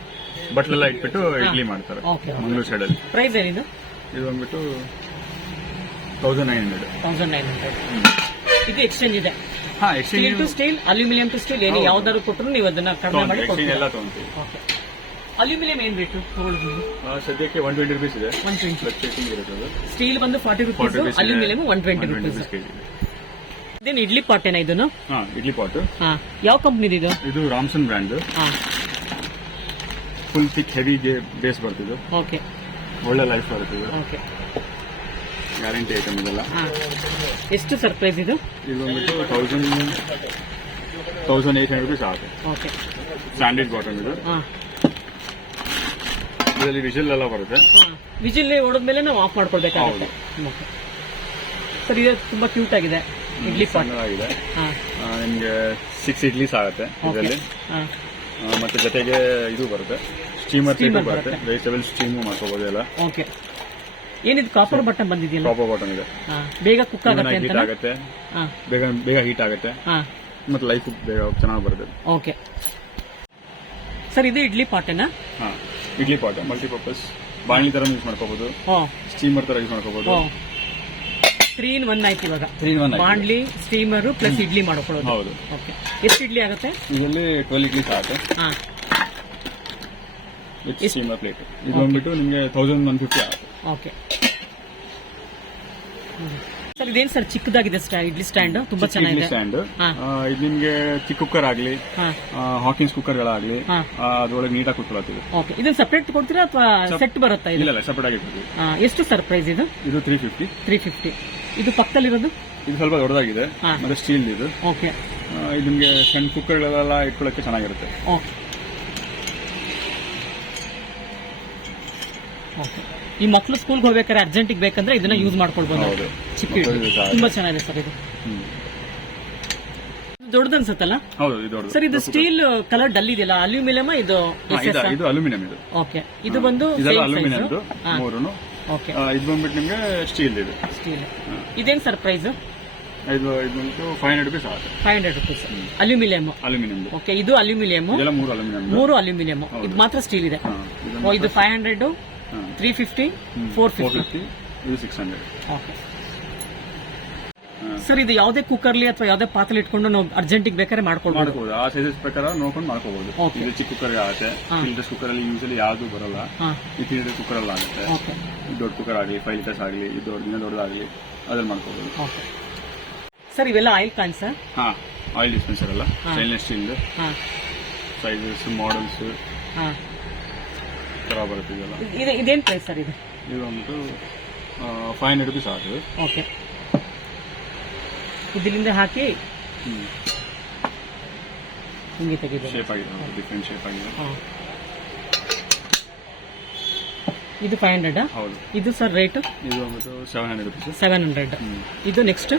Speaker 2: ಬಟ್ಲೆಲ್ಲ ಇಟ್ಬಿಟ್ಟು ಇಡ್ಲಿ ಮಾಡ್ತಾರೆ
Speaker 1: ಓಕೆ
Speaker 2: ಮಂಗಳೂರು ಸೈಡಲ್ಲಿ
Speaker 1: ಪ್ರೈಸ್ ಏನಿದು?
Speaker 2: ಇದು ಬಂದ್ಬಿಟ್ಟು thousand nine hundred
Speaker 1: thousand nine hundred ಇದು ಎಕ್ಸ್ಚೇಂಜ್ ಇದೆ. Steel to steel aluminium to steel ಏನು ಯಾವ್ದಾದ್ರು ಕೊಟ್ಟರು ನೀವು ಅದನ್ನ ಕಡಿಮೆ ಮಾಡಿ ಕೊಡ್ತೀರಾ
Speaker 2: ಎಲ್ಲ ತಗೊಂತೀವಿ
Speaker 1: ಓಕೆ. ಅಲ್ಯೂಮಿನಿಯಂ ಏನ್ ರೇಟು ತಗೊಳ್ಳೋದು
Speaker 2: ಸದ್ಯಕ್ಕೆ ಒನ್ ಟ್ವೆಂಟಿ ರುಪೀಸ್ ಇದೆ.
Speaker 1: ಒನ್ ಟ್ವೆಂಟಿ ಸ್ಟೀಲ್ ಬಂದು forty rupees aluminium one twenty rupees ಇದೇನು ಇಡ್ಲಿ ಪಾಟೇನಾ ಇದನ್ನು
Speaker 2: ಇಡ್ಲಿ ಪಾಟ್
Speaker 1: ಹಾ ಯಾವ ಕಂಪ್ನಿದು ಇದು?
Speaker 2: ಇದು Ramson brand. Full thick heavy base ಬರ್ತಿದ್ದು
Speaker 1: okay.
Speaker 2: ಒಳ್ಳೆ ಲೈಫ್ ಬರ್ತಿದ್ದು
Speaker 1: ಓಕೆ.
Speaker 2: ಗ್ಯಾರಂಟಿ ಐಟಮ್ ಇದೆಲ್ಲ.
Speaker 1: ಎಷ್ಟು ಸರ್ ಪ್ರೈಸ್ ಇದು?
Speaker 2: ಇದು ಬಂದ್ಬಿಟ್ಟು thousand thousand eight hundred rupees ಆಗುತ್ತೆ.
Speaker 1: ಓಕೆ.
Speaker 2: ಸ್ಟ್ಯಾಂಡರ್ಡ್ ಬಾಟಮ್ ಇದು.
Speaker 1: ಹಾ.
Speaker 2: ಇದರಲ್ಲಿ ವಿಜಿಲ್ ಎಲ್ಲ ಬರುತ್ತೆ.
Speaker 1: ವಿಜಿಲ್ ಹೊಡೆದ್ಮೇಲೆ ನಾವು ಆಫ್ ಮಾಡ್ಕೊಳ್ಬೇಕಾಗುತ್ತೆ. ಸರ್ ಇದು ತುಂಬಾ ಕ್ಯೂಟ್ ಆಗಿದೆ. ಇಡ್ಲಿ ಆಗಿದೆ
Speaker 2: ನಿಮಗೆ ಸಿಕ್ಸ್ ಇಡ್ಲೀಸ್ ಆಗುತ್ತೆ ಇದರಲ್ಲಿ. ಮತ್ತೆ ಜೊತೆಗೆ ಇದು ಬರುತ್ತೆ. ಸ್ಟೀಮರ್ ಬರುತ್ತೆ. ವೆಜಿಟೇಬಲ್ ಸ್ಟೀಮು ಮಾಡ್ಕೋಬಹುದು ಎಲ್ಲ.
Speaker 1: ಓಕೆ. ಏನಿದು ಕಾಪರ್ ಬಟನ್ ಬಂದಿದೆಯಲ್ಲ?
Speaker 2: ಕಾಪರ್ ಬಟನ್ ಇದೆ.
Speaker 1: ಹಾ ಬೇಗ ಕುಕ್ ಆಗುತ್ತೆ
Speaker 2: ಹೀಟ್
Speaker 1: ಅಂತ
Speaker 2: ಆಗುತ್ತೆ. ಬೇಗ ಬೇಗ ಹೀಟ್ ಆಗುತ್ತೆ.
Speaker 1: ಹಾ.
Speaker 2: ಮತ್ತೆ ಲೈಫ್ ಬೇಗ ಚೆನ್ನಾಗಿ ಬರುತ್ತೆ.
Speaker 1: ಓಕೆ ಸರ್ ಇದು ಇಡ್ಲಿ ಪಾಟೇನಾ?
Speaker 2: ಹಾ ಇಡ್ಲಿ ಪಾಟ್ ಮಲ್ಟಿಪರ್ಪಸ್ ಬಾಣಿ ತರ ಯೂಸ್ ಮಾಡ್ಕೋಬಹುದು
Speaker 1: ಓ
Speaker 2: ಸ್ಟೀಮರ್ ತರ ಯೂಸ್ ಮಾಡ್ಕೋಬಹುದು
Speaker 1: ಓ ತ್ರೀ ಇನ್ ಒನ್ ಆಯ್ತು ಇವಾಗ.
Speaker 2: ತ್ರೀ ಒನ್
Speaker 1: ಬಾಂಡ್ಲಿ ಸ್ಟೀಮರ್ ಪ್ಲಸ್ ಇಡ್ಲಿ ಮಾಡ್ಕೊಳ್ಳೋದು.
Speaker 2: ಹೌದು.
Speaker 1: ಓಕೆ ಎಷ್ಟು ಇಡ್ಲಿ ಆಗುತ್ತೆ?
Speaker 2: ಇದರಲ್ಲಿ ಟ್ವೆಲ್ ಇಡ್ಲಿ ಆಗುತ್ತೆ
Speaker 1: ಹಾ.
Speaker 2: ವಿತ್ ಸ್ಟೀಮರ್ ಪ್ಲೇಟ್ ಇದು ಬಂದ್ಬಿಟ್ಟು ನಿಮಗೆ ತೌಸಂಡ್ ಒನ್ ಫಿಫ್ಟಿ ಆಗುತ್ತೆ.
Speaker 1: ಓಕೆ ಸರ್ ಇದೇನು ಸರ್ ಚಿಕ್ಕದಾಗಿದೆ ಸ್ಟಾ ಇಡ್ಲಿ ಸ್ಟ್ಯಾಂಡ್? ತುಂಬಾ ಚೆನ್ನಾಗಿದೆ.
Speaker 2: ಸ್ಟ್ಯಾಂಡ್. ಇದು ನಿಮಗೆ ಚಿಕ್ಕ ಕುಕ್ಕರ್ ಆಗಲಿ ಹಾಕಿಂಗ್ಸ್ ಕುಕ್ಕರ್ಗಳಾಗಲಿ
Speaker 1: ಗಳಾಗ್ಲಿ ಅದ್ರೊಳಗೆ
Speaker 2: ನೀಟಾಗಿ ಕುತ್ಕೊಳ್ತೀವಿ
Speaker 1: ಓಕೆ. ಇದನ್ನ ಸೆಪರೇಟ್ ಕೊಡ್ತೀರಾ ಅಥವಾ ಸೆಟ್ ಬರುತ್ತಾ
Speaker 2: ಇಲ್ಲ ಇಲ್ಲ ಸಪರೇಟ್
Speaker 1: ಆಗಿ ಎಷ್ಟು ಸರ್ ಪ್ರೈಸ್ ಇದು?
Speaker 2: ಇದು ತ್ರೀ ಫಿಫ್ಟಿ
Speaker 1: ತ್ರೀ ಫಿಫ್ಟಿ ಇದು ಪಕ್ಕದಲ್ಲಿರೋದು?
Speaker 2: ಇದು ಸ್ವಲ್ಪ ದೊಡ್ಡದಾಗಿದೆ ಮತ್ತೆ ಸ್ಟೀಲ್ ಇದು.
Speaker 1: ಓಕೆ.
Speaker 2: ಇದು ನಿಮಗೆ ಸಣ್ಣ ಕುಕ್ಕರ್ಗಳೆಲ್ಲ ಇಟ್ಕೊಳ್ಳೋಕೆ ಚೆನ್ನಾಗಿರುತ್ತೆ.
Speaker 1: ಓಕೆ. ಈ ಮಕ್ಕಳು ಸ್ಕೂಲ್ಗೆ ಹೋಗ್ಬೇಕಾದ್ರೆ ಅರ್ಜೆಂಟಿಗೆ ಬೇಕಂದ್ರೆ ಇದನ್ನ ಯೂಸ್ ಮಾಡ್ಕೊಳ್ಬೋದು.
Speaker 2: ಹೌದು.
Speaker 1: ಚಿಕ್ಕ ತುಂಬಾ ಚೆನ್ನಾಗಿದೆ ಸರ್ ಇದು.
Speaker 2: ಹ್ಮ್.
Speaker 1: ದೊಡ್ಡದು ಅನ್ಸುತ್ತಲ್ಲ?
Speaker 2: ಹೌದು ಇದು ದೊಡ್ಡದು.
Speaker 1: ಸರ್ ಇದು ಸ್ಟೀಲ್ ಕಲರ್ ಡಲ್ ಇದೆಯಲ್ಲ ಅಲ್ಯೂಮಿನಿಯಂ ಇದು
Speaker 2: ಹಾ, ಇದು ಇದು ಅಲ್ಯೂಮಿನಿಯಂ ಇದು.
Speaker 1: ಓಕೆ ಇದು ಬಂದು
Speaker 2: ಇದೆಲ್ಲ ಅಲ್ಯೂಮಿನಿಯಂ ಮೂರುನು.
Speaker 1: ಓಕೆ
Speaker 2: ಆ, ಇದು ಬಂದ್ಬಿಟ್ಟು ನಿಮ್ಗೆ ಸ್ಟೀಲ್ ಇದು.
Speaker 1: ಸ್ಟೀಲ್ ಇದೇನ್ ಸರ್ ಪ್ರೈಸ್
Speaker 2: ಇದು ಇದು ಬಂದ್ಬಿಟ್ಟು ಫೈವ್ ಹಂಡ್ರೆಡ್ ರುಪೀಸ್ ಆಗುತ್ತೆ.
Speaker 1: Five hundred rupees aluminium
Speaker 2: aluminium
Speaker 1: okay ಇದು ಅಲ್ಯೂಮಿನಿಯಂ
Speaker 2: ಇದೆಲ್ಲ ಮೂರು ಅಲ್ಯೂಮಿನಿಯಂ
Speaker 1: ಮೂರು ಅಲ್ಯೂಮಿನಿಯಂ ಇದು ಮಾತ್ರ ಸ್ಟೀಲ್ ಇದೆ.
Speaker 2: ಇದು
Speaker 1: ಓ ಇದು five hundred three fifty four fifty.
Speaker 2: ಇದು ಸಿಕ್ಸ್ ಹಂಡ್ರೆಡ್
Speaker 1: ಓಕೆ. ಸರ್ ಇದು ಯಾವುದೇ ಕುಕ್ಕರ್ಲಿ ಅಥವಾ ಯಾವುದೇ ಪಾತ್ರೆ ಇಟ್ಕೊಂಡು ನಾವು ಅರ್ಜೆಂಟಿಗೆ ಬೇಕಾದ್ರೆ ಮಾಡ್ಕೊಳ್ಬೋದು?
Speaker 2: ಮಾಡ್ಕೋಬಹುದು ಆ ಸೈಜಸ್ ಪ್ರಕಾರ ನೋಡ್ಕೊಂಡು ಮಾಡ್ಕೋಬಹುದು
Speaker 1: Okay.
Speaker 2: ಇದು ಚಿಕ್ಕ ಕುಕ್ಕರ್ ಆಗುತ್ತೆ. ಫಿಲ್ಟರ್ಸ್ ಕುಕ್ಕರ್ ಅಲ್ಲಿ ಯೂಸಲಿ ಯಾವ್ದು ಬರಲ್ಲ.
Speaker 1: ಹಾ.
Speaker 2: ಈ ತ್ರೀ ಲೀಟರ್ ಕುಕ್ಕರ್ ಅಲ್ಲಿ ಆಗುತ್ತೆ.
Speaker 1: ಓಕೆ.
Speaker 2: ದೊಡ್ಡ ಕುಕ್ಕರ್ ಆಗಲಿ ಫೈವ್ ಲೀಟರ್ಸ್ ಆಗಲಿ ಇದು ದೊಡ್ಡ ದಿನ ದೊಡ್ಡದಾಗಲಿ ಅದ್ರಲ್ಲಿ ಮಾಡ್ಕೋಬಹುದು
Speaker 1: ಓಕೆ. ಸರ್ ಇವೆಲ್ಲ ಆಯಿಲ್ ಪ್ಯಾನ್ ಸರ್
Speaker 2: ಹಾ ಆಯಿಲ್ ಡಿಸ್ಪೆನ್ಸರ್ ಅಲ್ಲ. ಸ್ಟೈನ್ಲೆಸ್ ಸ್ಟೀಲ್
Speaker 1: ಹಾಂ.
Speaker 2: ಸೈಜಸ್ ಮಾಡಲ್ಸ್
Speaker 1: ಹಾಂ.
Speaker 2: ತರ ಬರುತ್ತೆ ಇದೆಲ್ಲ.
Speaker 1: ಇದು ಇದೇನು ಪ್ರೈಸ್ ಸರ್ ಇದು?
Speaker 2: ಇದು ಬಂದ್ಬಿಟ್ಟು ಫೈವ್ ಹಂಡ್ರೆಡ್ ರುಪೀಸ್ ಆಗ್ತದೆ
Speaker 1: ಓಕೆ ಇದರಿಂದ ಹಾಕಿ ಹಿಂಗೆ ತೆಗಿಬೋದು
Speaker 2: ಶೇಪ್ ಆಗಿದೆ ಡಿಫ್ರೆಂಟ್ ಶೇಪ್ ಆಗಿದೆ.
Speaker 1: ಇದು ಫೈವ್ ಹಂಡ್ರೆಡ್
Speaker 2: ಹೌದು.
Speaker 1: ಇದು ಸರ್ ರೇಟ್
Speaker 2: ಇದು ಬಂದ್ಬಿಟ್ಟು seven hundred rupees
Speaker 1: seven hundred ಇದು ನೆಕ್ಸ್ಟ್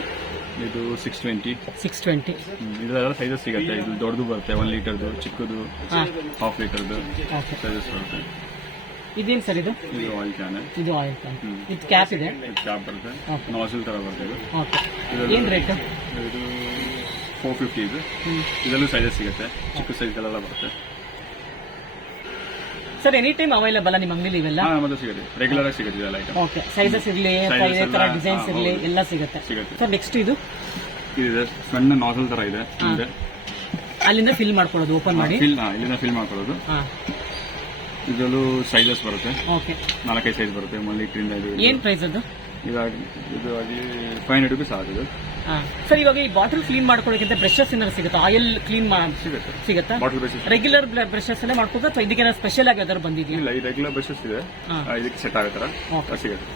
Speaker 2: ಇದು ಸಿಕ್ಸ್ ಟ್ವೆಂಟಿ
Speaker 1: ಸಿಕ್ಸ್ ಟ್ವೆಂಟಿ
Speaker 2: ಇದೆಲ್ಲ ಸೈಜಸ್ ಸಿಗುತ್ತೆ. ಇದು ದೊಡ್ಡದು ಬರುತ್ತೆ ಒನ್ ಲೀಟರ್ದು ಚಿಕ್ಕದು ಹಾಫ್ ಲೀಟರ್ದು ಸೈಜಸ್ ಬರುತ್ತೆ.
Speaker 1: ಇದೇನು ಸರ್ ಇದು?
Speaker 2: ಇದು ಆಯಿಲ್ ಕ್ಯಾನ್
Speaker 1: ಇದು ಆಯಿಲ್ ಕ್ಯಾನ್ ಇದು ಕ್ಯಾಪ್ ಇದೆ?
Speaker 2: ಕ್ಯಾಪ್ ಬರುತ್ತೆ.
Speaker 1: Okay.
Speaker 2: ನಾಸಿಲ್ ತರ ಬರುತ್ತೆ ಇದು.
Speaker 1: ಓಕೆ ಏನು ರೇಟು
Speaker 2: ಇದು ಫೋರ್ ಫಿಫ್ಟಿ ಇದು. ಇದರಲ್ಲೂ ಸೈಜಸ್ ಸಿಗುತ್ತೆ. ಚಿಕ್ಕ ಸೈಜ್ಗಳೆಲ್ಲ ಬರುತ್ತೆ.
Speaker 1: ಸರ್ ಎನಿ ಟೈಮ್ ಅವೈಲೇಬಲ್ ನಿಮ್ಮ ಅಂಗಡಿಲಿ ಇವೆಲ್ಲ?
Speaker 2: ಹಾ ಮತ್ತೆ ಸಿಗುತ್ತೆ. ರೆಗ್ಯುಲರ್ ಆಗಿ ಸಿಗುತ್ತೆ ಇದೆಲ್ಲ ಐಟಮ್
Speaker 1: ಓಕೆ ಸೈಜಸ್ ಇರಲಿ ಅಥವಾ
Speaker 2: Sizes
Speaker 1: ಇದೇ ತರ
Speaker 2: ಎಲ್ಲ,
Speaker 1: ಡಿಸೈನ್ಸ್
Speaker 2: ಹಾ,
Speaker 1: ಇರಲಿ
Speaker 2: ಹೌದು.
Speaker 1: ಎಲ್ಲ ಸಿಗುತ್ತೆ.
Speaker 2: ಸಿಗುತ್ತೆ.
Speaker 1: ಸರ್ ನೆಕ್ಸ್ಟ್ ಇದು?
Speaker 2: ಇದೆ ಸಣ್ಣ ನಾಸಲ್ ತರ ಇದೆ.
Speaker 1: ಅಲ್ಲಿಂದ ಫಿಲ್ ಮಾಡ್ಕೊಳ್ಳೋದು ಓಪನ್ ಮಾಡಿ.
Speaker 2: ಫಿಲ್ ಇಲ್ಲಿಂದ ಫಿಲ್ ಮಾಡ್ಕೊಳ್ಳೋದು.
Speaker 1: ಹಾಂ.
Speaker 2: ಇದರಲ್ಲೂ ಸೈಜಸ್ ಬರುತ್ತೆ.
Speaker 1: ಓಕೆ
Speaker 2: ನಾಲ್ಕೈದು ಸೈಜ್ ಬರುತ್ತೆ ಮಲ್ಲಿ ಇದು
Speaker 1: ಏನು ಪ್ರೈಸ್ ಅದು?
Speaker 2: ಇದಾಗಿ ಇದು ಆಗಿ ಫೈವ್ ಹಂಡ್ರೆಡ್ ರುಪೀಸ್ ಆಗುತ್ತೆ
Speaker 1: ಹಾಂ. ಸರ್ ಇವಾಗ ಈ ಬಾಟಲ್ ಕ್ಲೀನ್ ಮಾಡ್ಕೊಳ್ಳೋಕ್ಕಿಂತ ಬ್ರಷಸ್ ಏನಾದ್ರು ಸಿಗುತ್ತಾ? ಆಯಿಲ್ ಕ್ಲೀನ್
Speaker 2: ಸಿಗುತ್ತೆ.
Speaker 1: ಸಿಗುತ್ತಾ?
Speaker 2: ಬಾಟಲ್ ಬೇಸಿಸ್
Speaker 1: ರೆಗ್ಯುಲರ್ ಬ್ರಷಸ್ ಅಲ್ಲೇ ಮಾಡ್ಕೋದು ಅಥವಾ ಇದಕ್ಕೆ ಸ್ಪೆಷಲ್ ಆಗಿ ಯಾವ್ದಾದ್ರು ಬಂದಿದೆಯಾ?
Speaker 2: ಇಲ್ಲ ಈ ರೆಗ್ಯುಲರ್ ಬ್ರಷಸ್ ಇದೆ.
Speaker 1: ಹಾ.
Speaker 2: ಆ, ಇದಕ್ಕೆ ಸೆಟ್ ಆಗೋ ಥರ. ಸಿಗುತ್ತೆ.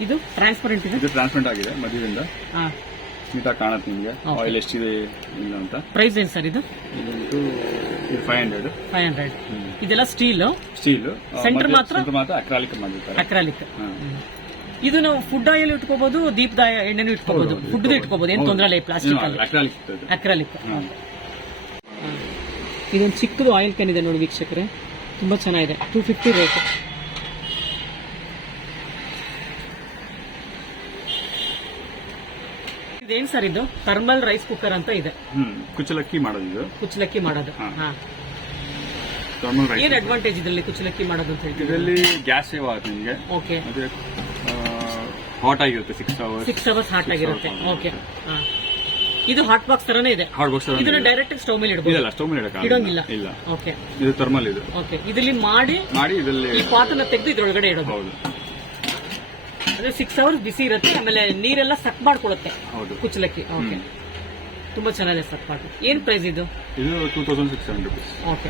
Speaker 1: ಇದು ಟ್ರಾನ್ಸ್ಪರೆಂಟ್ ಇದೆ?
Speaker 2: ಇದು ಟ್ರಾನ್ಸ್ಪರೆಂಟ್ ಆಗಿದೆ ಮಧ್ಯದಿಂದ.
Speaker 1: ಹಾಂ.
Speaker 2: ನೀಟಾಗಿ ಕಾಣುತ್ತೆ ನಿಮಗೆ.
Speaker 1: Okay.
Speaker 2: ಆಯಿಲ್ ಎಷ್ಟಿದೆ ಇಲ್ಲ ಅಂತ.
Speaker 1: ಪ್ರೈಸ್ ಏನು ಸರ್ ಇದು?
Speaker 2: ಇದಂತೂ ಇದು ಫೈವ್ ಹಂಡ್ರೆಡ್
Speaker 1: ಫೈವ್ ಹಂಡ್ರೆಡ್ ಇದೆಲ್ಲ ಸ್ಟೀಲ್
Speaker 2: ಸ್ಟೀಲ್
Speaker 1: ಮಾತ್ರ?
Speaker 2: ಸೆಂಟರ್ ಮಾತ್ರ ಅಕ್ರಾಲಿಕ್ ಮಾಡಿರ್ತಾರೆ.
Speaker 1: ಅಕ್ರಾಲಿಕ್ ಇದು ನಾವು ಫುಡ್ ಆಯಿಲ್ ಇಟ್ಕೋಬಹುದು ದೀಪದ ಎಣ್ಣೆನೂ ಇಟ್ಕೋಬಹುದು ಫುಡ್ ಇಟ್ಕೋಬಹುದು ಏನ್ ತೊಂದರೆ ಇಲ್ಲ ಪ್ಲಾಸ್ಟಿಕ್ ಅಲ್ಲಿ.
Speaker 2: ಅಕ್ರಾಲಿಕ್
Speaker 1: ಇದೊಂದು ಚಿಕ್ಕದು ಆಯಿಲ್ ಕ್ಯಾನ್ ಇದೆ ನೋಡಿ ವೀಕ್ಷಕರೇ. ತುಂಬಾ ಚೆನ್ನಾಗಿದೆ. ಟೂ ಫಿಫ್ಟಿ ರೇಟ್ ಇದೇನ್ ಸರ್ ಇದು? ಥರ್ಮಲ್ ರೈಸ್ ಕುಕ್ಕರ್ ಅಂತ ಇದೆ.
Speaker 2: ಹ್ಮ್ ಕುಚ್ಚಲಕ್ಕಿ ಮಾಡೋದು ಇದು.
Speaker 1: ಕುಚ್ಚಲಕ್ಕಿ ಮಾಡೋದು.
Speaker 2: ಹಾ.
Speaker 1: ಹಾ.
Speaker 2: ನಾರ್ಮಲ್ ರೈಸ್
Speaker 1: ಏನ್ ಅಡ್ವಾಂಟೇಜ್ ಇದರಲ್ಲಿ ಕುಚ್ಚಲಕ್ಕಿ ಮಾಡೋದು ಅಂತ ಹೇಳ್ತೀವಿ
Speaker 2: ಇದರಲ್ಲಿ ಗ್ಯಾಸ್ ಸೇವ್ ಆಗುತ್ತೆ ನಿಮಗೆ.
Speaker 1: ಓಕೆ
Speaker 2: ಮತ್ತೆ ಹಾಟ್ ಆಗಿರುತ್ತೆ six hours
Speaker 1: six hours hot ಆಗಿರುತ್ತೆ. ಓಕೆ ಇದು ಹಾಟ್ ಬಾಕ್ಸ್ ತರನೇ ಇದೆ.
Speaker 2: ಹಾಟ್ ಬಾಕ್ಸ್
Speaker 1: ಇದನ್ನ ಡೈರೆಕ್ಟ್ ಸ್ಟವ್ ಮೇಲೆ ಇಡಬಹುದು
Speaker 2: ಇಲ್ಲ ಸ್ಟವ್ ಮೇಲೆ ಇಡಕ್ಕಾಗಲ್ಲ.
Speaker 1: ಇಡೋಂಗಿಲ್ಲ.
Speaker 2: ಇಲ್ಲ.
Speaker 1: ಓಕೆ
Speaker 2: ಇದು ಥರ್ಮಲ್ ಇದು.
Speaker 1: ಓಕೆ ಇದರಲ್ಲಿ ಮಾಡಿ
Speaker 2: ಮಾಡಿ ಇದರಲ್ಲಿ
Speaker 1: ಈ ಪಾತ್ರನ ತೆಗೆದು ಇದ್ರೊಳಗಡೆ ಇಡೋದು.
Speaker 2: ಹೌದು.
Speaker 1: ಅಂದ್ರೆ ಸಿಕ್ಸ್ ಅವರ್ಸ್ ಬಿಸಿ ಇರುತ್ತೆ ಆಮೇಲೆ ನೀರೆಲ್ಲ ಸಕ್ ಮಾಡ್ಕೊಡುತ್ತೆ
Speaker 2: ಹೌದು.
Speaker 1: ಕುಚ್ಚಲಕ್ಕಿ. ಓಕೆ ತುಂಬಾ ಚೆನ್ನಾಗಿದೆ ಸಕ್ ಮಾಡಿ ಏನ್ ಪ್ರೈಸ್ ಇದು?
Speaker 2: ಇದು two thousand six hundred rupees
Speaker 1: okay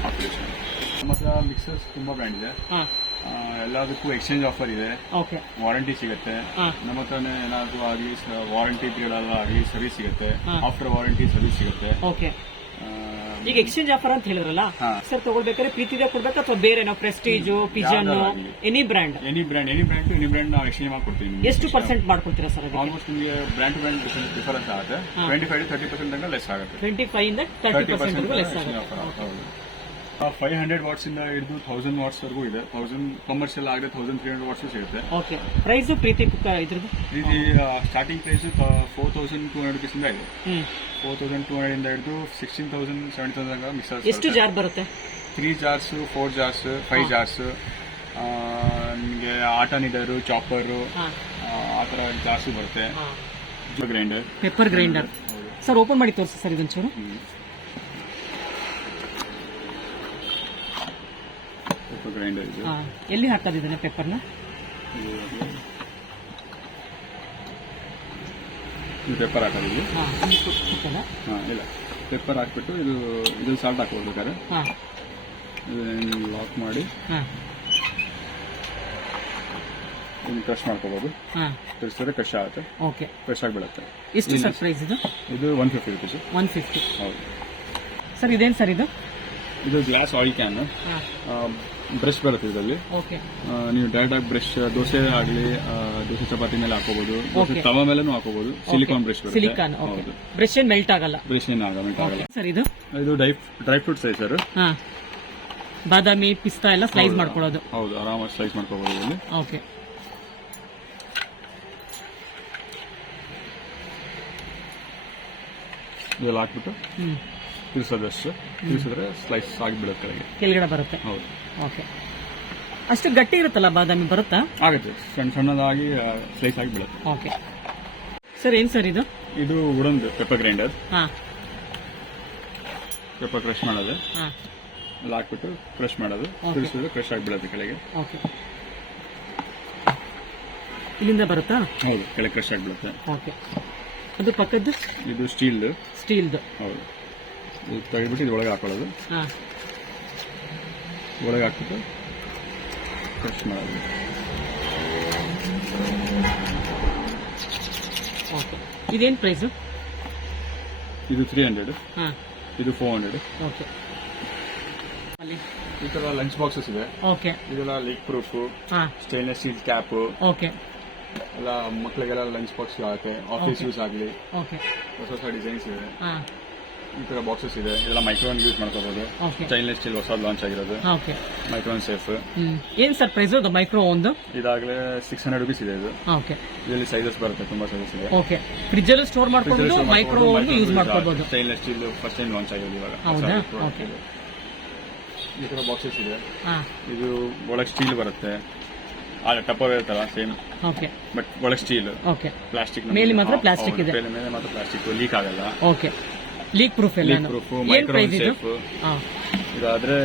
Speaker 2: ನಮ್ಮ ಹತ್ರ ಮಿಕ್ಸರ್ಸ್ ತುಂಬಾ ಬ್ರ್ಯಾಂಡ್ ಇದೆ.
Speaker 1: ಹಾ.
Speaker 2: ಎಲ್ಲದಕ್ಕೂ ಎಕ್ಸ್ಚೇಂಜ್ ಆಫರ್ ಇದೆ.
Speaker 1: ಓಕೆ
Speaker 2: ವಾರಂಟಿ ಸಿಗುತ್ತೆ.
Speaker 1: ಹಾ.
Speaker 2: ನಮ್ಮ ಹತ್ರನೇ ಏನಾದ್ರು ಆಗಲಿ ವಾರಂಟಿ ಪೀರಿಯಡ್ ಆಗಲಿ ಸರ್ವಿಸ್ ಸಿಗುತ್ತೆ. ಆಫ್ಟರ್ ವಾರಂಟಿ ಸರ್ವಿಸ್ ಸಿಗುತ್ತೆ.
Speaker 1: ಓಕೆ ಈಗ ಎಕ್ಸ್ಚೇಂಜ್ ಆಫರ್ ಅಂತ ಹೇಳಿದ್ರಲ್ಲ. ಸರ್ ತಗೊಳ್ಬೇಕಾದ್ರೆ ಪ್ರೀತಿದೆ ಕೊಡ್ಬೇಕಾ ಅಥವಾ ಬೇರೆ ಏನೋ Prestige Pigeon any brand
Speaker 2: any brand any brand any brand ನಾವು ಎಕ್ಸ್ಚೇಂಜ್ ಮಾಡ್ಕೊಡ್ತೀವಿ ನಿಮ್ಗೆ.
Speaker 1: ಎಷ್ಟು ಪರ್ಸೆಂಟ್ ಮಾಡ್ಕೊಡ್ತೀರಾ ಸರ್ ಅದಕ್ಕೆ?
Speaker 2: ಆಲ್ಮೋಸ್ಟ್ ನಿಮಗೆ ಬ್ರ್ಯಾಂಡ್ ಟು ಬ್ರ್ಯಾಂಡ್ ಡಿಫರೆನ್ಸ್ ಆಗುತ್ತೆ. ಟ್ವೆಂಟಿ ಫೈವ್ ತರ್ಟಿ ಪರ್ಸೆಂಟ್ ತನಕ ಲೆಸ್ ಆಗುತ್ತೆ.
Speaker 1: ಟ್ವೆಂಟಿ ಫೈವ್ ಇಂದ ತರ್ಟಿ ಪರ್ಸೆಂಟ್ ಲೆಸ್ ಆಗುತ್ತೆ.
Speaker 2: ಫೈವ್ ಹಂಡ್ರೆಡ್ ವಾಟ್ಸ್ ಇಂದ ಹಿಡಿದು ತೌಸಂಡ್ ವಾಟ್ಸ್ ವರೆಗೂ ಇದೆ. ಥೌಸಂಡ್ ಕಮರ್ಷಿಯಲ್ ಆಗಿದೆ ಥೌಸಂಡ್ ತ್ರೀ ಹಂಡ್ರೆಡ್ ವಾಟ್ಸ್ ಇರುತ್ತೆ
Speaker 1: ಓಕೆ. ಪ್ರೈಸ್ ಪ್ರೀತಿ ಇದ್ರದ್ದು?
Speaker 2: Preethi starting price four thousand two hundred rupees ಇಂದ ಇದೆ. ಫೋರ್ ತೌಸಂಡ್ ಟೂ ಹಂಡ್ರೆಡ್ ಇಂದ ಹಿಡಿದು ಸಿಕ್ಸ್ಟೀನ್ ತೌಸಂಡ್ ಸೆವೆನ್ ತೌಸಂಡ್ ಮಿಸ್ ಮಿಕ್ಸರ್ಸ್
Speaker 1: ಎಷ್ಟು ಜಾರ್ ಬರುತ್ತೆ?
Speaker 2: Three jars four jars five jars ನಿಮಗೆ ಆಟ ನೀಡರು ಚಾಪರು ಆ ಥರ ಜಾರ್ಸು ಬರುತ್ತೆ. Grinder
Speaker 1: pepper grinder sir open ಮಾಡಿ ತೋರಿಸಿ ಸರ್ ಇದೊಂಚೂರು.
Speaker 2: ಗ್ರೈಂಡರ್ ಇದು.
Speaker 1: ಹಾ ಎಲ್ಲಿ ಹಾಕೋದಿದ್ದಾನೆ ಪೇಪರ್ನ ಪೇಪರ್
Speaker 2: ಇದು ಪೇಪರ್ ಹಾಕೋದು ಇಲ್ಲಿ
Speaker 1: ಹಾ
Speaker 2: ಇಲ್ಲ. ಪೇಪರ್ ಹಾಕ್ಬಿಟ್ಟು ಇದು ಇದು ಸಾಲ್ಟ್ ಹಾಕ್ಕೊಳ್ಬೇಕಾದ್ರೆ
Speaker 1: ಹಾ.
Speaker 2: ಇದನ್ನ ಲಾಕ್ ಮಾಡಿ
Speaker 1: ಹಾ.
Speaker 2: ಇದನ್ನ ಕ್ರಶ್ ಮಾಡ್ಕೋಬೋದು.
Speaker 1: ಹಾ.
Speaker 2: ಕ್ರಶ್ ಆಗುತ್ತೆ.
Speaker 1: ಓಕೆ.
Speaker 2: ಕ್ರಶ್ ಆಗಿಬಿಡುತ್ತೆ
Speaker 1: ಎಷ್ಟು ಸರ್ ಪ್ರೈಸ್ ಇದು?
Speaker 2: ಇದು one fifty rupees
Speaker 1: one fifty
Speaker 2: ಹೌದು.
Speaker 1: ಸರ್ ಇದೇನು ಸರ್ ಇದು?
Speaker 2: ಇದು ಗ್ಲಾಸ್ ಆಯಿಲ್ ಕ್ಯಾನ್ ಬ್ರಷ್ ಬರುತ್ತೆ ಇದರಲ್ಲಿ.
Speaker 1: ಓಕೆ.
Speaker 2: ನೀವು ಡೈರೆಕ್ಟ್ ಆಗಿ ಬ್ರಷ್ ದೋಸೆ ಆಗಲಿ ದೋಸೆ ಚಪಾತಿ ಮೇಲೆ ಹಾಕೋಬಹುದು ದೋಸೆ
Speaker 1: Okay.
Speaker 2: ತವ ಮೇಲೆನೂ ಹಾಕೋಬಹುದು ಸಿಲಿಕಾನ್ ಬ್ರಷ್ ಬರುತ್ತೆ.
Speaker 1: Silicone okay.
Speaker 2: ಹೌದು.
Speaker 1: ಬ್ರಷ್ ಏನ್ ಮೆಲ್ಟ್ ಆಗಲ್ಲ?
Speaker 2: ಬ್ರಷ್ ಏನ್ ಆಗಲ್ಲ ಮೆಲ್ಟ್ ಆಗಲ್ಲ.
Speaker 1: ಸರ್ ಇದು?
Speaker 2: ಇದು ಡ್ರೈ ಡ್ರೈ ಫ್ರೂಟ್ಸ್ ಐತೆ ಸರ್
Speaker 1: ಹಾ. ಬಾದಾಮಿ ಪಿಸ್ತಾ ಎಲ್ಲ ಸ್ಲೈಸ್ ಮಾಡ್ಕೊಳ್ಳೋದು.
Speaker 2: ಹೌದು ಆರಾಮಾಗಿ ಸ್ಲೈಸ್ ಮಾಡ್ಕೋಬಹುದು ಇದರಲ್ಲಿ.
Speaker 1: ಓಕೆ.
Speaker 2: ಇದೆಲ್ಲ ಹಾಕ್ಬಿಟ್ಟು.
Speaker 1: ಹ್ಮ್.
Speaker 2: ತಿರ್ಸೋದಷ್ಟು ತಿರ್ಸಿದ್ರೆ ಸ್ಲೈಸ್ ಆಗಿಬಿಡುತ್ತೆ ಕೆಳಗೆ.
Speaker 1: ಕೆಳಗಡೆ ಬರುತ್ತೆ.
Speaker 2: ಹೌದು.
Speaker 1: ಓಕೆ ಅಷ್ಟು ಗಟ್ಟಿ ಇರುತ್ತಲ್ಲ ಬಾದಾಮಿ ಬರುತ್ತಾ?
Speaker 2: ಆಗುತ್ತೆ. ಸಣ್ಣ ಸಣ್ಣದಾಗಿ ಸ್ಲೈಸ್ ಆಗಿ ಬೀಳುತ್ತೆ
Speaker 1: ಓಕೆ ಸರ್ ಏನು ಸರ್ ಇದು?
Speaker 2: ಇದು ಉಡನ್ದು ಪೆಪ್ಪರ್ ಗ್ರೈಂಡರ್
Speaker 1: ಹಾ.
Speaker 2: ಪೆಪ್ಪರ್ ಕ್ರಶ್ ಮಾಡೋದು.
Speaker 1: ಹಾ.
Speaker 2: ಎಲ್ಲ ಹಾಕ್ಬಿಟ್ಟು ಕ್ರಶ್ ಮಾಡೋದು. ತಿರ್ಸಿದ್ರೆ ಕ್ರಶ್ ಆಗಿಬಿಡುತ್ತೆ ಕೆಳಗೆ.
Speaker 1: ಓಕೆ ಇಲ್ಲಿಂದ ಬರುತ್ತಾ?
Speaker 2: ಹೌದು ಕೆಳಗೆ ಕ್ರಶ್ ಆಗಿಬಿಡುತ್ತೆ.
Speaker 1: ಓಕೆ ಅದು ಪಕ್ಕದ್ದು?
Speaker 2: ಇದು ಸ್ಟೀಲ್
Speaker 1: ಸ್ಟೀಲ್ದು
Speaker 2: ಹೌದು. ಇದು ತೆಗೆದ್ಬಿಟ್ಟು ಇದು ಒಳಗೆ ಹಾಕೊಳ್ಳೋದು.
Speaker 1: ಹಾ.
Speaker 2: ಒಳಗೆ ಹಾಕ್ಬಿಟ್ಟು ಮಾಡೋದು.
Speaker 1: ಓಕೆ. ಇದೇನು ಪ್ರೈಸು
Speaker 2: ಇದು ತ್ರೀ ಹಂಡ್ರೆಡ್
Speaker 1: ಹಾಂ.
Speaker 2: ಇದು ಫೋರ್ ಹಂಡ್ರೆಡ್
Speaker 1: ಓಕೆ. ಅಲ್ಲಿ.
Speaker 2: ಈ ಥರ ಲಂಚ್ ಬಾಕ್ಸಸ್ ಇದೆ.
Speaker 1: ಓಕೆ.
Speaker 2: ಇದೆಲ್ಲ ಲೀಕ್ ಪ್ರೂಫ್
Speaker 1: ಹಾಂ.
Speaker 2: Stainless steel cap
Speaker 1: okay.
Speaker 2: ಎಲ್ಲ ಮಕ್ಕಳಿಗೆಲ್ಲ ಲಂಚ್ ಬಾಕ್ಸ್ ಆಗುತ್ತೆ ಆಫೀಸ್ ಯೂಸ್ ಆಗಲಿ.
Speaker 1: ಓಕೆ.
Speaker 2: ಹೊಸ ಹೊಸ ಡಿಸೈನ್ಸ್ ಇದೆ.
Speaker 1: ಹಾಂ.
Speaker 2: ಈ ತರ ಬಾಕ್ಸಸ್ ಇದೆ. ಇದೆಲ್ಲ ಮೈಕ್ರೋನ್ ಯೂಸ್ ಮಾಡ್ಕೋಬಹುದು
Speaker 1: ಓಕೆ
Speaker 2: ಸ್ಟೈನ್ಲೆಸ್ ಸ್ಟೀಲ್ ಹೊಸ ಲಾಂಚ್ ಆಗಿರೋದು.
Speaker 1: Okay
Speaker 2: microwave safe
Speaker 1: hmm. ಏನ್ ಸರ್ ಪ್ರೈಸು ಅದು ಮೈಕ್ರೋ ಒಂದು?
Speaker 2: ಇದಾಗಲೇ ಸಿಕ್ಸ್ ಹಂಡ್ರೆಡ್ ರುಪೀಸ್ ಇದೆ ಇದು.
Speaker 1: ಓಕೆ
Speaker 2: ಇದರಲ್ಲಿ ಸೈಜಸ್ ಬರುತ್ತೆ ತುಂಬಾ ಸೈಜಸ್ ಇದೆ.
Speaker 1: ಓಕೆ ಫ್ರಿಜ್ಜಲ್ಲೂ ಸ್ಟೋರ್ ಮಾಡ್ಕೊಬೋದು ಮೈಕ್ರೋ ಒಂದು ಯೂಸ್ ಮಾಡ್ಕೋಬೋದು.
Speaker 2: Stainless steel first time launch ಆಗಿರೋದು ಇವಾಗ. ಹೊಸ
Speaker 1: ಹೌದಾ?
Speaker 2: product
Speaker 1: Okay.
Speaker 2: ಇದು. ಈ ತರ ಬಾಕ್ಸಸ್ ಇದೆ.
Speaker 1: ಹಾಂ.
Speaker 2: ಇದು ಒಳಗೆ ಸ್ಟೀಲ್ ಬರುತ್ತೆ. ಆ ಟಪ್ಪರ್ ಇರುತ್ತಲ್ಲ ಸೇಮ್
Speaker 1: ಓಕೆ
Speaker 2: ಬಟ್ ಒಳಗೆ ಸ್ಟೀಲ್
Speaker 1: ಓಕೆ
Speaker 2: ಪ್ಲಾಸ್ಟಿಕ್
Speaker 1: ಮೇಲೆ ಮಾತ್ರ ಪ್ಲಾಸ್ಟಿಕ್ ಇದೆ.
Speaker 2: ಮೇಲೆ ಮಾತ್ರ ಪ್ಲಾಸ್ಟಿಕ್ ಲೀಕ್ ಆಗಲ್ಲ.
Speaker 1: ಓಕೆ ಲೀಕ್ ಪ್ರೂಫ್ ಎಲ್ಲ
Speaker 2: ಲೀಕ್ ಪ್ರೂಫ್ ಮೈಕ್ರೋನ್ ಸೇಫ್ ಇದಾದ್ರೆ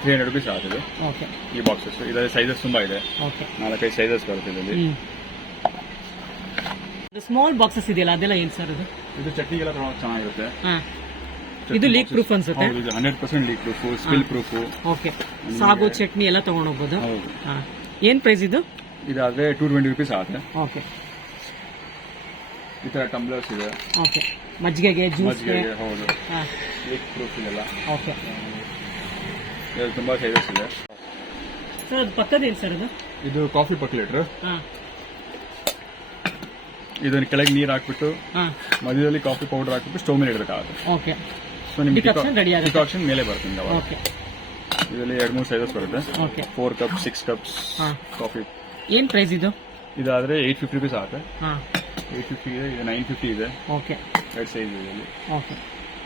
Speaker 2: ತ್ರೀ ಹಂಡ್ರೆಡ್ ರುಪೀಸ್ ಆಗುತ್ತೆ
Speaker 1: ಓಕೆ
Speaker 2: ಈ ಬಾಕ್ಸಸ್ ಇದರ ಸೈಜಸ್ ತುಂಬಾ ಇದೆ.
Speaker 1: ಓಕೆ
Speaker 2: ನಾಲ್ಕೈದು ಸೈಜಸ್ ಬರುತ್ತೆ ಇದರಲ್ಲಿ
Speaker 1: ಸ್ಮಾಲ್ ಬಾಕ್ಸಸ್ ಇದೆಯಲ್ಲ ಅದೆಲ್ಲ ಏನು ಸರ್ ಅದು
Speaker 2: ಇದು ಚಟ್ನಿಗೆಲ್ಲ ತೊಗೊಳಕ್ ಚೆನ್ನಾಗಿರುತ್ತೆ.
Speaker 1: ಇದು ಲೀಕ್ ಪ್ರೂಫ್ ಅನ್ಸುತ್ತೆ?
Speaker 2: Hundred percent leak proof spill proof
Speaker 1: okay ಸಾಗು ಚಟ್ನಿ ಎಲ್ಲ ತಗೊಂಡು
Speaker 2: ಹೋಗ್ಬೋದು?
Speaker 1: ಏನ್ ಏನು ಪ್ರೈಸ್ ಇದು?
Speaker 2: ಇದಾದ್ರೆ ಟೂ ಟ್ವೆಂಟಿ ರುಪೀಸ್ ಆಗುತ್ತೆ.
Speaker 1: ಓಕೆ
Speaker 2: ಈ ತರ ಟಂಬ್ಲರ್ಸ್ ಇದೆ.
Speaker 1: ಓಕೆ ಮಜ್ಜಿಗೆಗೆ ಜ್ಯೂಸ್ಗೆ
Speaker 2: ಮಜ್ಜಿಗೆಗೆ ಹೌದು.
Speaker 1: ಹಾಂ.
Speaker 2: ಲೀಕ್ ಪ್ರೂಫ್ ಇದೆಲ್ಲ.
Speaker 1: ಓಕೆ
Speaker 2: ತುಂಬಾ ಸೈಜಸ್ ಇದೆ.
Speaker 1: ಸರ್ ಅದು ಪಕ್ಕದೇನು ಸರ್ ಅದು?
Speaker 2: ಇದು ಕಾಫಿ ಪಕ್ಲೇಟ್ರು
Speaker 1: ಹಾಂ.
Speaker 2: ಇದನ್ನ ಕೆಳಗೆ ನೀರು ಹಾಕ್ಬಿಟ್ಟು
Speaker 1: ಹಾಂ.
Speaker 2: ಮಧ್ಯದಲ್ಲಿ ಕಾಫಿ ಪೌಡರ್ ಹಾಕ್ಬಿಟ್ಟು ಸ್ಟೋವ್ ಮೇಲೆ ಇಡಬೇಕಾಗುತ್ತೆ
Speaker 1: ಓಕೆ
Speaker 2: ಸೊ ನಿಮ್ಗೆ
Speaker 1: Decoction ready ಆಗುತ್ತೆ.
Speaker 2: ಡಿಕಾಕ್ಷನ್ ಮೇಲೆ ಬರುತ್ತೆ ನಿಮ್ಗೆ ಅವಾಗ.
Speaker 1: ಓಕೆ
Speaker 2: ಇದರಲ್ಲಿ ಎರಡು ಮೂರು ಸೈಜಸ್ ಬರುತ್ತೆ.
Speaker 1: Okay
Speaker 2: four cup six cups
Speaker 1: ಹಾಂ.
Speaker 2: ಕಾಫಿ
Speaker 1: ಏನು ಪ್ರೈಸ್ ಇದು?
Speaker 2: ಇದಾದ್ರೆ ಏಯ್ಟ್ ಫಿಫ್ಟಿ ರುಪೀಸ್ ಆಗುತ್ತೆ.
Speaker 1: ಹಾಂ.
Speaker 2: ಏಯ್ಟ್ ಫಿಫ್ಟಿ ಇದೆ ಇದು ನೈನ್ ಫಿಫ್ಟಿ ಇದೆ.
Speaker 1: ಓಕೆ
Speaker 2: ಎರಡು ಸೈಜಲ್ಲಿ
Speaker 1: ಓಕೆ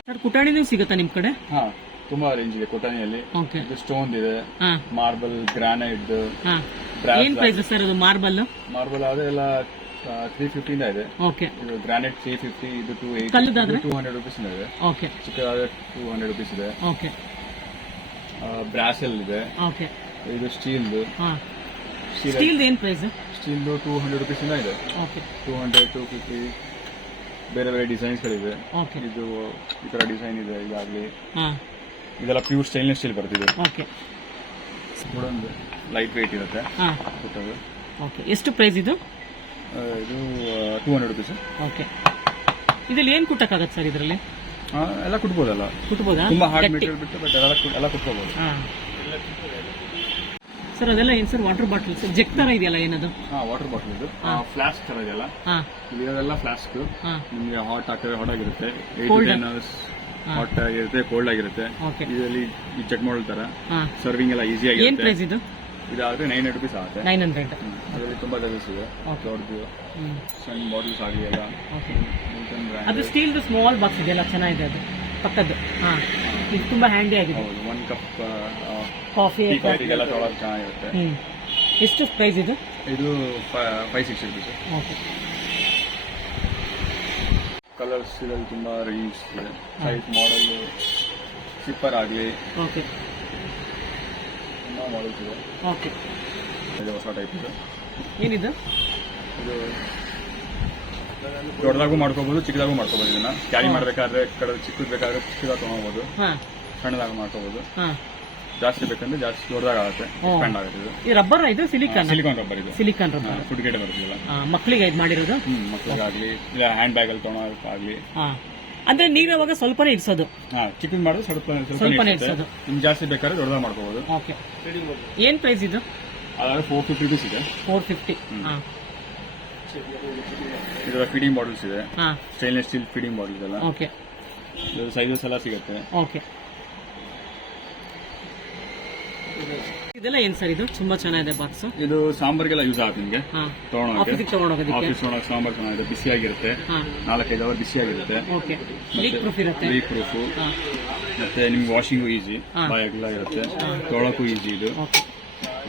Speaker 1: ಸರ್ ಕುಟಾಣಿನೂ ಸಿಗುತ್ತಾ ನಿಮ್ಮ ಕಡೆ?
Speaker 2: ಹಾ ತುಂಬಾ ರೇಂಜ್ ಇದೆ ಕುಟಾಣಿಯಲ್ಲಿ.
Speaker 1: ಓಕೆ
Speaker 2: ಸ್ಟೋನ್ ಇದೆ.
Speaker 1: ಹಾಂ.
Speaker 2: ಮಾರ್ಬಲ್ ಗ್ರಾನೈಟ್
Speaker 1: ಹಾಂ. ಏನು ಪ್ರೈಸ್ ಸರ್ ಅದು ಮಾರ್ಬಲ್
Speaker 2: ಮಾರ್ಬಲ್ ಆದ್ರೆ ಎಲ್ಲ ತ್ರೀ ಫಿಫ್ಟಿಯಿಂದ ಇದೆ
Speaker 1: ಓಕೆ
Speaker 2: ಇದು ಗ್ರಾನೈಟ್ ತ್ರೀ ಫಿಫ್ಟಿ ಇದು two eight? Two hundred rupees ಇದೆ
Speaker 1: ಓಕೆ
Speaker 2: ಚಿಕ್ಕ ಟೂ ಹಂಡ್ರೆಡ್ ರುಪೀಸ್ ಇದೆ.
Speaker 1: ಓಕೆ
Speaker 2: ಬ್ರಾಸೆಲ್ ಇದೆ.
Speaker 1: ಓಕೆ
Speaker 2: ಇದು ಸ್ಟೀಲ್ದು
Speaker 1: ಹಾಂ.
Speaker 2: ಸ್ಟೀಲ್
Speaker 1: ಏನ್ ಪ್ರೈಸ್
Speaker 2: ಸ್ಟೀಲ್ದು ಟೂ ಹಂಡ್ರೆಡ್ ರುಪೀಸ್ ಇದೆ
Speaker 1: okay
Speaker 2: two hundred two fifty ಬೇರೆ ಬೇರೆ ಡಿಸೈನ್ಸ್ಗಳಿವೆ.
Speaker 1: ಓಕೆ
Speaker 2: ಇದು ಈ ತರ ಡಿಸೈನ್ ಇದೆ ಇದಾಗಲಿ.
Speaker 1: ಹಾಂ.
Speaker 2: ಇದೆಲ್ಲ ಪ್ಯೂರ್ ಸ್ಟೈನ್ಲೆಸ್ ಸ್ಟೀಲ್ ಬರ್ತಿದೆ.
Speaker 1: ಓಕೆ
Speaker 2: ಒಂದು ಲೈಟ್ ವೆಯ್ಟ್ ಇರುತ್ತೆ.
Speaker 1: ಹಾಂ.
Speaker 2: ಪುಟ್ಟದು.
Speaker 1: ಓಕೆ ಎಷ್ಟು ಪ್ರೈಸ್ ಇದು?
Speaker 2: ಆ, ಇದು ಟೂ ಹಂಡ್ರೆಡ್ ರುಪೀಸ್
Speaker 1: ಓಕೆ ಇದ್ರಲ್ಲಿ ಏನು ಕುಟ್ಟಕ್ಕಾಗತ್ತೆ ಸರ್ ಇದರಲ್ಲಿ?
Speaker 2: ಎಲ್ಲ ಕುಟ್ಬೋದಲ್ಲ.
Speaker 1: ಕುಟ್ಬೋದಾ?
Speaker 2: ತುಂಬಾ ಹಾರ್ಡ್
Speaker 1: ಗಟ್ಟಿ.
Speaker 2: ಮೆಟೀರಿಯಲ್ ಬಿಟ್ಟು ಬಟ್ ಎಲ್ಲ ಕುಟ್- ಎಲ್ಲ ಕುಟ್ಕೋಬಹುದು
Speaker 1: ಹಾಂ. ಸರ್ ಅದೆಲ್ಲ ಏನ್ ಸರ್ ವಾಟರ್ ಬಾಟಲ್ ಸರ್ ಜೆಕ್ ತರ ಇದೆಯಲ್ಲ ಏನದು?
Speaker 2: ಹಾ ವಾಟರ್ ಬಾಟಲ್ ಇದು. ಫ್ಲಾಸ್ಕ್ ತರ ಇದೆಯಲ್ಲ?
Speaker 1: ಹಾಂ.
Speaker 2: ಇದೆಲ್ಲ ಫ್ಲಾಸ್ಕ್
Speaker 1: ಹಾಂ.
Speaker 2: ನಿಮ್ಗೆ ಹಾಟ್ ಹಾಕಿದ್ರೆ ಹಾಟ್ ಆಗಿರುತ್ತೆ.
Speaker 1: Cold.
Speaker 2: ಹಾಟ್ ಆಗಿರುತ್ತೆ ಕೋಲ್ಡ್ ಆಗಿರುತ್ತೆ. ಇದರಲ್ಲಿ ಚೆಕ್ ಮಾಡಲ್ ತರ
Speaker 1: ಹಾಂ.
Speaker 2: ಸರ್ವಿಂಗ್ ಎಲ್ಲ ಈಸಿ
Speaker 1: ಆಗಿ
Speaker 2: ಆಗಿರುತ್ತೆ
Speaker 1: ಪ್ರೈಸ್ ಇದು?
Speaker 2: ಇದಾದ್ರೆ ನೈನ್ ಹಂಡ್ರೆಡ್ ರುಪೀಸ್ ಆಗುತ್ತೆ.
Speaker 1: ನೈನ್ ಹಂಡ್ರೆಡ್
Speaker 2: ಅದರಲ್ಲಿ ತುಂಬಾ ಸರ್ವಿಸ್ ಇದೆ.
Speaker 1: Okay.
Speaker 2: ದೊಡ್ಡದು ಸಣ್ಣ ಬಾಟಲ್ಸ್ ಆಗಲಿ ಎಲ್ಲ.
Speaker 1: Okay
Speaker 2: Milton brand.
Speaker 1: ಅದು ಸ್ಟೀಲ್ದು ಸ್ಮಾಲ್ ಬಾಕ್ಸ್ ಇದೆಯಲ್ಲ ಚೆನ್ನಾಗಿದೆ ಅದು. ಪಕ್ಕದ್ದು. ಹಾಂ. ಇದು ತುಂಬಾ ಹ್ಯಾಂಡಿ ಆಗಿದೆ.
Speaker 2: ಹೌದು ಒನ್ ಕಪ್
Speaker 1: ಕಾಫಿ
Speaker 2: ಟೀ ಕಾಫಿಗೆಲ್ಲ ತೊಗೊಳಕ್ ಚೆನ್ನಾಗಿರುತ್ತೆ.
Speaker 1: ಹ್ಞೂ ಎಷ್ಟು ಪ್ರೈಸ್ ಇದು?
Speaker 2: ಇದು five sixty rupees
Speaker 1: okay.
Speaker 2: Colours ಇದರಲ್ಲಿ ತುಂಬಾ ರೇಂಜ್ ಇದೆ. ಸೈಜ್ ಮಾಡಲ್ ಸಿಪ್ಪರ್ ಆಗಲಿ
Speaker 1: ಓಕೆ.
Speaker 2: ತುಂಬಾ ಮಾಡಲ್ಸ್ ಇದೆ.
Speaker 1: ಓಕೆ.
Speaker 2: ಇದು ಹೊಸ ಟೈಪ್ ಇದೆ.
Speaker 1: ಏನಿದು?
Speaker 2: ಇದು ದೊಡ್ಡದಾಗೂ ಮಾಡ್ಕೋಬಹುದು ಚಿಕ್ಕದಾಗೂ ಮಾಡ್ಕೋಬಹುದು ಇದನ್ನ. ಕ್ಯಾರಿ ಮಾಡ್ಬೇಕಾದ್ರೆ ಕಡೆ ಚಿಕ್ಕದು ಬೇಕಾದ್ರೆ ಚಿಕ್ಕದಾಗ ತಗೋಬಹುದು ಸಣ್ಣದಾಗ ಮಾಡ್ಕೋಬಹುದು ಜಾಸ್ತಿ ಬೇಕಂದ್ರೆ ಜಾಸ್ತಿ ದೊಡ್ಡದಾಗುತ್ತೆ. ಎಕ್ಸ್ಪ್ಯಾಂಡ್ ಆಗುತ್ತೆ ಇದು.
Speaker 1: ಈ ರಬ್ಬರ್ ಇದು ಸಿಲಿಕಾನ್?
Speaker 2: ಸಿಲಿಕಾನ್ ರಬ್ಬರ್ ಇದು.
Speaker 1: Silicone rubber.
Speaker 2: ಫುಡ್ ಗೇಟ್ ಬರುತ್ತಿಲ್ಲ
Speaker 1: ಮಕ್ಕಳಿಗೆ ಇದು ಮಾಡಿರೋದು?
Speaker 2: ಹ್ಮ್ ಮಕ್ಕಳಿಗಾಗ್ಲಿ ಇಲ್ಲ ಹ್ಯಾಂಡ್ ಬ್ಯಾಗ್ ಅಲ್ಲಿ ತೊಗೊಳೋಕ್ಕಾಗ್ಲಿ
Speaker 1: ಹಾಂ. ಅಂದ್ರೆ ನೀರು ಅವಾಗ ಸ್ವಲ್ಪನೇ ಇಡ್ಸೋದು?
Speaker 2: ಹಾ ಚಿಕ್ಕದ್ ಮಾಡೋದು ಸ್ವಲ್ಪ
Speaker 1: ಸ್ವಲ್ಪನೇ
Speaker 2: ಸ್ವಲ್ಪ
Speaker 1: ಇಡ್ಸೋದು.
Speaker 2: ನಿಮ್ಗೆ ಜಾಸ್ತಿ ಬೇಕಾದ್ರೆ ದೊಡ್ಡದಾಗ ಮಾಡ್ಕೋಬಹುದು
Speaker 1: ಓಕೆ. ಏನ್ ಪ್ರೈಸ್ ಇದು?
Speaker 2: ಅದಾದ್ರೆ ಫೋರ್ ಫಿಫ್ಟಿ ರುಪೀಸ್ ಇದೆ.
Speaker 1: ಫೋರ್ ಫಿಫ್ಟಿ
Speaker 2: ಇದರ ಫೀಡಿಂಗ್ ಬಾಟಲ್ಸ್ ಇದೆ. ಸ್ಟೈನ್ಲೆಸ್ ಸ್ಟೀಲ್ ಫೀಡಿಂಗ್ ಬಾಟಲ್ಸ್ ಎಲ್ಲ.
Speaker 1: ಓಕೆ.
Speaker 2: ಸೈಜಸ್ ಎಲ್ಲ ಸಿಗುತ್ತೆ.
Speaker 1: ಓಕೆ. ಇದೆಲ್ಲ ಏನ್ ಸರ್ ಇದು? ತುಂಬಾ ಚೆನ್ನಾಗಿದೆ ಬಾಕ್ಸ್
Speaker 2: ಇದು ಸಾಂಬಾರ್ಗೆಲ್ಲ ಯೂಸ್ ಆಗುತ್ತೆ ನಿಮಗೆ.
Speaker 1: ಆಫೀಸಿಗೆ ತಗೊಂಡೋಗೋದಕ್ಕೆ
Speaker 2: ಆಫೀಸ್ ಒಳಗೆ ಸಾಂಬಾರ್ ಚೆನ್ನಾಗಿದೆ ಬಿಸಿಯಾಗಿರುತ್ತೆ ನಾಲ್ಕೈದು ಅವರ್ ಬಿಸಿಯಾಗಿರುತ್ತೆ
Speaker 1: ಓಕೆ ಲೀಕ್ ಪ್ರೂಫ್ ಇರುತ್ತೆ.
Speaker 2: ಲೀಕ್ ಪ್ರೂಫ್ ಮತ್ತೆ ನಿಮ್ಗೆ ವಾಷಿಂಗು ಈಸಿ. ಬಾಯಾಗೆಲ್ಲ ಇರುತ್ತೆ. ತೊಗೊಳಕ್ಕೂ ಈಸಿ ಇದು.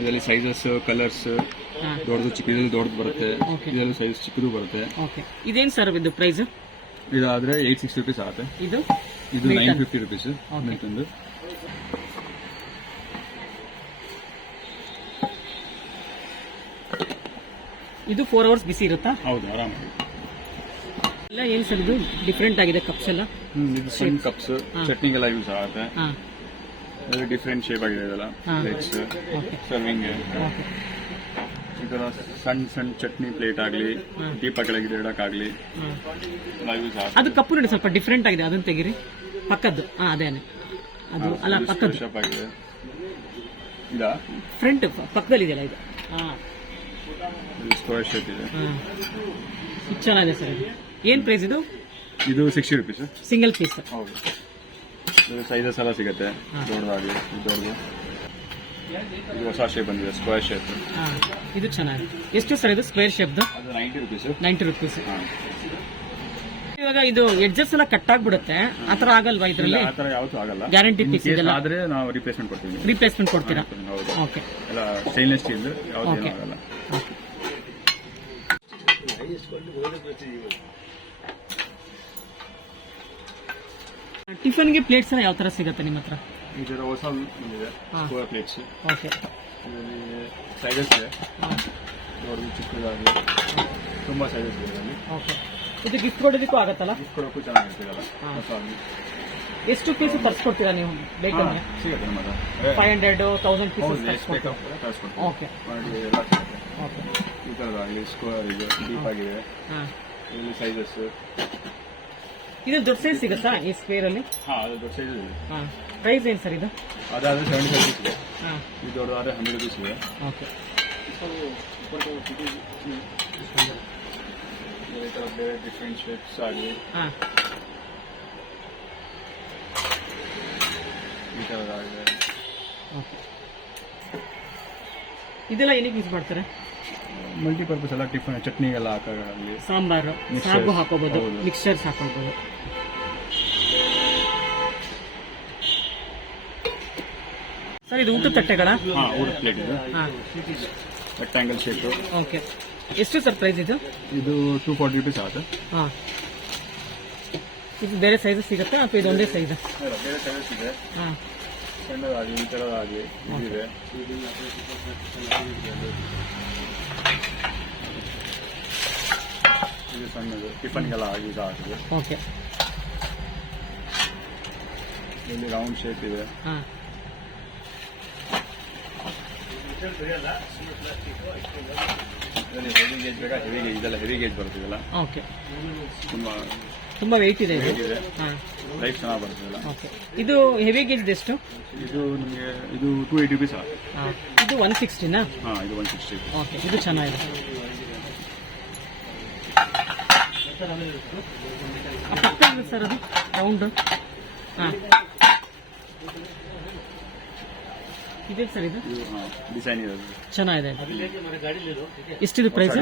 Speaker 2: ಇದರಲ್ಲಿ ಸೈಜಸ್ ಕಲರ್ಸ್ ದೊಡ್ಡದು ಚಿಕ್ಕದಲ್ಲಿ ದೊಡ್ಡದು ಬರುತ್ತೆ. ಇದರಲ್ಲಿ ಸೈಜ್ ಚಿಕ್ಕದು ಬರುತ್ತೆ.
Speaker 1: ಓಕೆ ಇದೇನ್ ಸರ್ ಇದು ಪ್ರೈಸ್
Speaker 2: ಇದಾದ್ರೆ ಏಟ್ ಸಿಕ್ಸ್ ರುಪೀಸ್ ಆಗುತ್ತೆ.
Speaker 1: ಇದು
Speaker 2: ಇದು. Nine fifty rupees. ಮಿಲ್ಟನ್ದು
Speaker 1: ಇದು ಫೋರ್ ಅವರ್ಸ್ ಬಿಸಿ ಇರುತ್ತಾ?
Speaker 2: ಹೌದು ಆರಾಮಾಗಿ
Speaker 1: ಎಲ್ಲ ಏನ್ ಸರ್ ಇದು? ಡಿಫ್ರೆಂಟ್ ಆಗಿದೆ ಕಪ್ಸ್ ಎಲ್ಲ?
Speaker 2: ಹ್ಮ್, ಇದು ಸಣ್ಣ ಕಪ್ಸ್ ಚಟ್ನಿಗೆಲ್ಲ ಯೂಸ್ ಆಗುತ್ತೆ.
Speaker 1: ಹಾ.
Speaker 2: ಡಿಫ್ರೆಂಟ್ ಶೇಪ್ ಆಗಿದೆ ಇದೆಲ್ಲ.
Speaker 1: ಹಾ.
Speaker 2: ಪ್ಲೇಟ್ಸ್
Speaker 1: ಓಕೆ
Speaker 2: ಸರ್ವಿಂಗ್
Speaker 1: ಓಕೆ
Speaker 2: ಈ ಥರ ಸಣ್ಣ ಸಣ್ಣ ಚಟ್ನಿ ಪ್ಲೇಟ್ ಆಗಲಿ. ದೀಪ ಕೆಳಗೆ ಇಡಕ್ಕಾಗ್ಲಿ
Speaker 1: ಹಾ.
Speaker 2: ಎಲ್ಲ ಯೂಸ್ ಆಗುತ್ತೆ.
Speaker 1: ಅದು ಕಪ್ಪು ನೋಡಿ ಸ್ವಲ್ಪ ಡಿಫ್ರೆಂಟ್ ಆಗಿದೆ. ಅದನ್ನ ತೆಗಿರಿ. ಪಕ್ಕದ್ದು. ಹಾ ಅದೇನೆ ಅದು. ಅಲ್ಲ ಪಕ್ಕದ್ದು.
Speaker 2: ಶೇಪ್ ಆಗಿದೆ. ಇದಾ?
Speaker 1: ಫ್ರಂಟ್ ಪಕ್ಕದಲ್ಲಿ ಇದೆಯಲ್ಲ ಇದು? ಹಾ.
Speaker 2: ಸ್ಕ್ವೇರ್ ಶೇಪ್ ಇದೆ.
Speaker 1: ಇದು ಚೆನ್ನಾಗಿದೆ ಸರ್ ಇದು. ಏನ್ ಪ್ರೈಸ್ ಇದು?
Speaker 2: ಇದು ಸಿಕ್ಸ್ಟಿ ರುಪೀಸ್
Speaker 1: ಸಿಂಗಲ್ ಪೀಸ್
Speaker 2: ಹೌದು. ಇದು ಸೈಜಸ್ ಎಲ್ಲ ಸಿಗುತ್ತೆ. ದೊಡ್ಡದಾಗಿ ದೊಡ್ಡದು. ಇದು ಹೊಸ ಶೇಪ್ ಬಂದಿದೆ ಸ್ಕ್ವೇರ್ ಶೇಪ್
Speaker 1: ಹಾ ಇದು ಚೆನ್ನಾಗಿದೆ. ಎಷ್ಟು ಸರ್ ಇದು ಸ್ಕ್ವೇರ್ ಶೇಪ್ದು
Speaker 2: ಅದು ನೈಂಟಿ ರುಪೀಸ್
Speaker 1: ನೈಂಟಿ ರುಪೀಸ್ ಇವಾಗ ಇದು ಎಡ್ಜಸ್ ಎಲ್ಲ ಕಟ್ ಆಗ್ಬಿಡುತ್ತೆ. ಆತರ ಆಗಲ್ವಾ ಇದರಲ್ಲಿ?
Speaker 2: ಆ ಥರ ಯಾವತ್ತೂ ಆಗಲ್ಲ.
Speaker 1: ಗ್ಯಾರಂಟಿ
Speaker 2: ಪೀಸ್
Speaker 1: ಇದೆಲ್ಲ?
Speaker 2: ಆದ್ರೆ ನಾವು ರಿಪ್ಲೇಸ್ಮೆಂಟ್ ಕೊಡ್ತೀವಿ.
Speaker 1: ರಿಪ್ಲೇಸ್ಮೆಂಟ್ ಕೊಡ್ತೀರಾ?
Speaker 2: ಹೌದು.
Speaker 1: ಓಕೆ
Speaker 2: ಎಲ್ಲ ಸ್ಟೈನ್ಲೆಸ್ ಸ್ಟೀಲ್ ಯಾವ್ದು
Speaker 1: ಆಗಲ್ಲ.
Speaker 2: ಆಗಲ್ಲ
Speaker 1: ಟಿಫನ್ಗೆ ಪ್ಲೇಟ್ಸ್ ಎಲ್ಲ ಯಾವ ತರ ಸಿಗುತ್ತೆ ನಿಮ್ಮ ಹತ್ರ?
Speaker 2: ಇದರ ಹೊಸ ಬಂದಿದೆ. Square plates
Speaker 1: okay.
Speaker 2: ಇದರಲ್ಲಿ ಸೈಜಸ್ ಇದೆ. ದೊಡ್ಡದು ಚಿಕ್ಕದಾಗಿ. ತುಂಬಾ ಸೈಜಸ್ ಇದೆ ಇದರಲ್ಲಿ
Speaker 1: ಓಕೆ. ಇದು ಗಿಫ್ಟ್ ಕೊಡೋದಕ್ಕೂ ಆಗತ್ತಲ್ಲ?
Speaker 2: ಗಿಫ್ಟ್ ಕೊಡೋಕ್ಕೂ ಚೆನ್ನಾಗಿರ್ತದಲ್ಲ ಹೊಸವಾಗಿ
Speaker 1: ಎಷ್ಟು ಪೀಸ್ ತರಿಸ್ಕೊಡ್ತೀರಾ ನೀವು ಬೇಕಂದ್ರೆ?
Speaker 2: ಸಿಗುತ್ತೆ ನಮ್ಮ ಹತ್ರ.
Speaker 1: Five hundred thousand pieces okay.
Speaker 2: ಈ ಥರದಾಗಲಿ ಸ್ಕ್ವೇರ್ ಇದೆ ಡೀಪ್ ಆಗಿದೆ. ಇಲ್ಲಿ ಸೈಜಸ್
Speaker 1: ಇದು ದೊಡ್ಡ ಸೈಜ್ ಸಿಗುತ್ತಾ ಈ ಸ್ಕ್ವೇರ್ ಅಲ್ಲಿ?
Speaker 2: ಹಾಂ ಅದು ದೊಡ್ಡ ಸೈಜ್ ಇದೆ.
Speaker 1: ಹಾಂ. ಪ್ರೈಸ್ ಏನು ಸರ್ ಇದು?
Speaker 2: ಅದಾದ್ರೆ ಸೆವೆಂಟಿ ಫೈವ್ ರುಪೀಸ್ ಇದೆ. ಇದು ದೊಡ್ಡದಾದ್ರೆ ಹಂಡ್ರೆಡ್ ರುಪೀಸ್ ಇದೆ.
Speaker 1: ಓಕೆ.
Speaker 2: ಈ ಥರ ಬೇರೆ ಡಿಫ್ರೆಂಟ್ ಶೇಪ್ಸ್ ಆಗಲಿ
Speaker 1: ಹಾಂ.
Speaker 2: ಈ ಥರದಾಗಿದೆ
Speaker 1: ಓಕೆ. ಇದೆಲ್ಲ ಏನಕ್ಕೆ ಯೂಸ್ ಮಾಡ್ತಾರೆ?
Speaker 2: ಮಲ್ಟಿಪರ್ಪಸ್ ಎಲ್ಲ ಟಿಫನ್ ಚಟ್ನಿಗೆಲ್ಲ ಹಾಕೋದಾಗಲಿ
Speaker 1: ಸಾಂಬಾರು
Speaker 2: Mixers.
Speaker 1: ಸಾಗು ಹಾಕೋಬಹುದು
Speaker 2: ಹೌದು.
Speaker 1: ಮಿಕ್ಸರ್ಸ್ ಹಾಕೋಬಹುದು ಸರ್ ಇದು ಊಟದ ತಟ್ಟೆಗಳ?
Speaker 2: ಹಾಂ ಊಟ ಪ್ಲೇಟ್ ಇದು.
Speaker 1: Rectangle
Speaker 2: rectangle shape
Speaker 1: okay. ಎಷ್ಟು ಸರ್ ಪ್ರೈಸ್ ಇದು?
Speaker 2: ಇದು ಟೂ ಫಾರ್ಟಿ ರುಪೀಸ್ ಆಗುತ್ತೆ.
Speaker 1: ಹಾಂ. ಇದು ಬೇರೆ ಸೈಜ್ ಸಿಗುತ್ತೆ ಅಥವಾ ಇದು ಒಂದೇ ಸೈಜ್
Speaker 2: ಬೇರೆ ಸೈಜ್ ಇದೆ.
Speaker 1: ಹಾಂ.
Speaker 2: ಸಣ್ಣದಾಗಿ ಈ ಥರದಾಗಿ ಇದಿದೆ ಇದು ಸಣ್ಣದು ಟಿಫನ್ಗೆಲ್ಲ ಯೂಸ್ ಆಗ್ತದೆ.
Speaker 1: ಓಕೆ.
Speaker 2: ಇಲ್ಲಿ ರೌಂಡ್ ಶೇಪ್ ಇದೆ.
Speaker 1: ಹಾಂ.
Speaker 2: ಇದರಲ್ಲಿ ಹೆವಿ ಗೇಜ್ ಬೇಕಾ? ಹೆವಿ ಗೇಜ್ ಇದೆಲ್ಲ ಹೆವಿ ಗೇಜ್ ಬರ್ತಿದೆಲ್ಲ
Speaker 1: ಓಕೆ.
Speaker 2: ತುಂಬಾ
Speaker 1: ತುಂಬ ವೆಯ್ಟ್ ಇದೆ ಇದು?
Speaker 2: ಇದೆ.
Speaker 1: ಹಾಂ.
Speaker 2: ಲೈಫ್ ಚೆನ್ನಾಗಿ ಬರ್ತದಲ್ಲ
Speaker 1: ಓಕೆ. ಇದು ಹೆವಿ ಗೇಜ್ ಎಷ್ಟು
Speaker 2: ಇದು ನಿಮಗೆ ಇದು ಟೂ ಏಯ್ಟಿ ರುಪೀಸ್
Speaker 1: ಹಾಂ. ಇದು ಒನ್ ಸಿಕ್ಸ್ಟಿನಾ
Speaker 2: ಹಾಂ ಇದು ಒನ್ ಸಿಕ್ಸ್ಟಿ
Speaker 1: ಓಕೆ. ಇದು ಚೆನ್ನಾಗಿದೆ ಆ ಪಕ್ಕದಲ್ಲಿ ಸರ್ ಅದು ರೌಂಡ್ ಹಾಂ ಇದೆ ಸರ್ ಇದು
Speaker 2: ಡಿಸೈನ್ ಇರೋದು.
Speaker 1: ಚೆನ್ನಾಗಿದೆ. ಎಷ್ಟಿದೆ ಪ್ರೈಸ್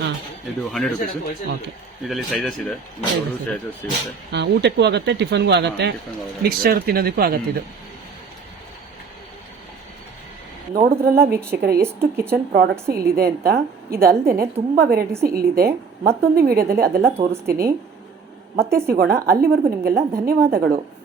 Speaker 1: ಹಾಂ.
Speaker 2: ಇದು ಹಂಡ್ರೆಡ್ ರುಪೀಸ್.
Speaker 1: ಓಕೆ
Speaker 2: ಇದರಲ್ಲಿ ಸೈಜಸ್ ಇದೆ ಸೈಜಸ್ ಸಿಗುತ್ತೆ
Speaker 1: ಹಾಂ ಊಟಕ್ಕೂ ಆಗುತ್ತೆ.
Speaker 2: ಟಿಫನ್ಗೂ ಆಗುತ್ತೆ.
Speaker 1: ಮಿಕ್ಸ್ಚರ್ ತಿನ್ನೋದಕ್ಕೂ ಆಗುತ್ತೆ. ಇದು
Speaker 4: ನೋಡಿದ್ರಲ್ಲ ವೀಕ್ಷಕರ, ಎಷ್ಟು ಕಿಚನ್ ಪ್ರಾಡಕ್ಟ್ಸ್ ಇಲ್ಲಿದೆ ಅಂತ. ಇದಲ್ಲದೆ ತುಂಬ ವೆರೈಟೀಸ್ ಇಲ್ಲಿದೆ. ಮತ್ತೊಂದು ವಿಡಿಯೋದಲ್ಲಿ ಅದೆಲ್ಲ ತೋರಿಸ್ತೀನಿ. ಮತ್ತೆ ಸಿಗೋಣ. ಅಲ್ಲಿವರೆಗೂ ನಿಮಗೆಲ್ಲ ಧನ್ಯವಾದಗಳು.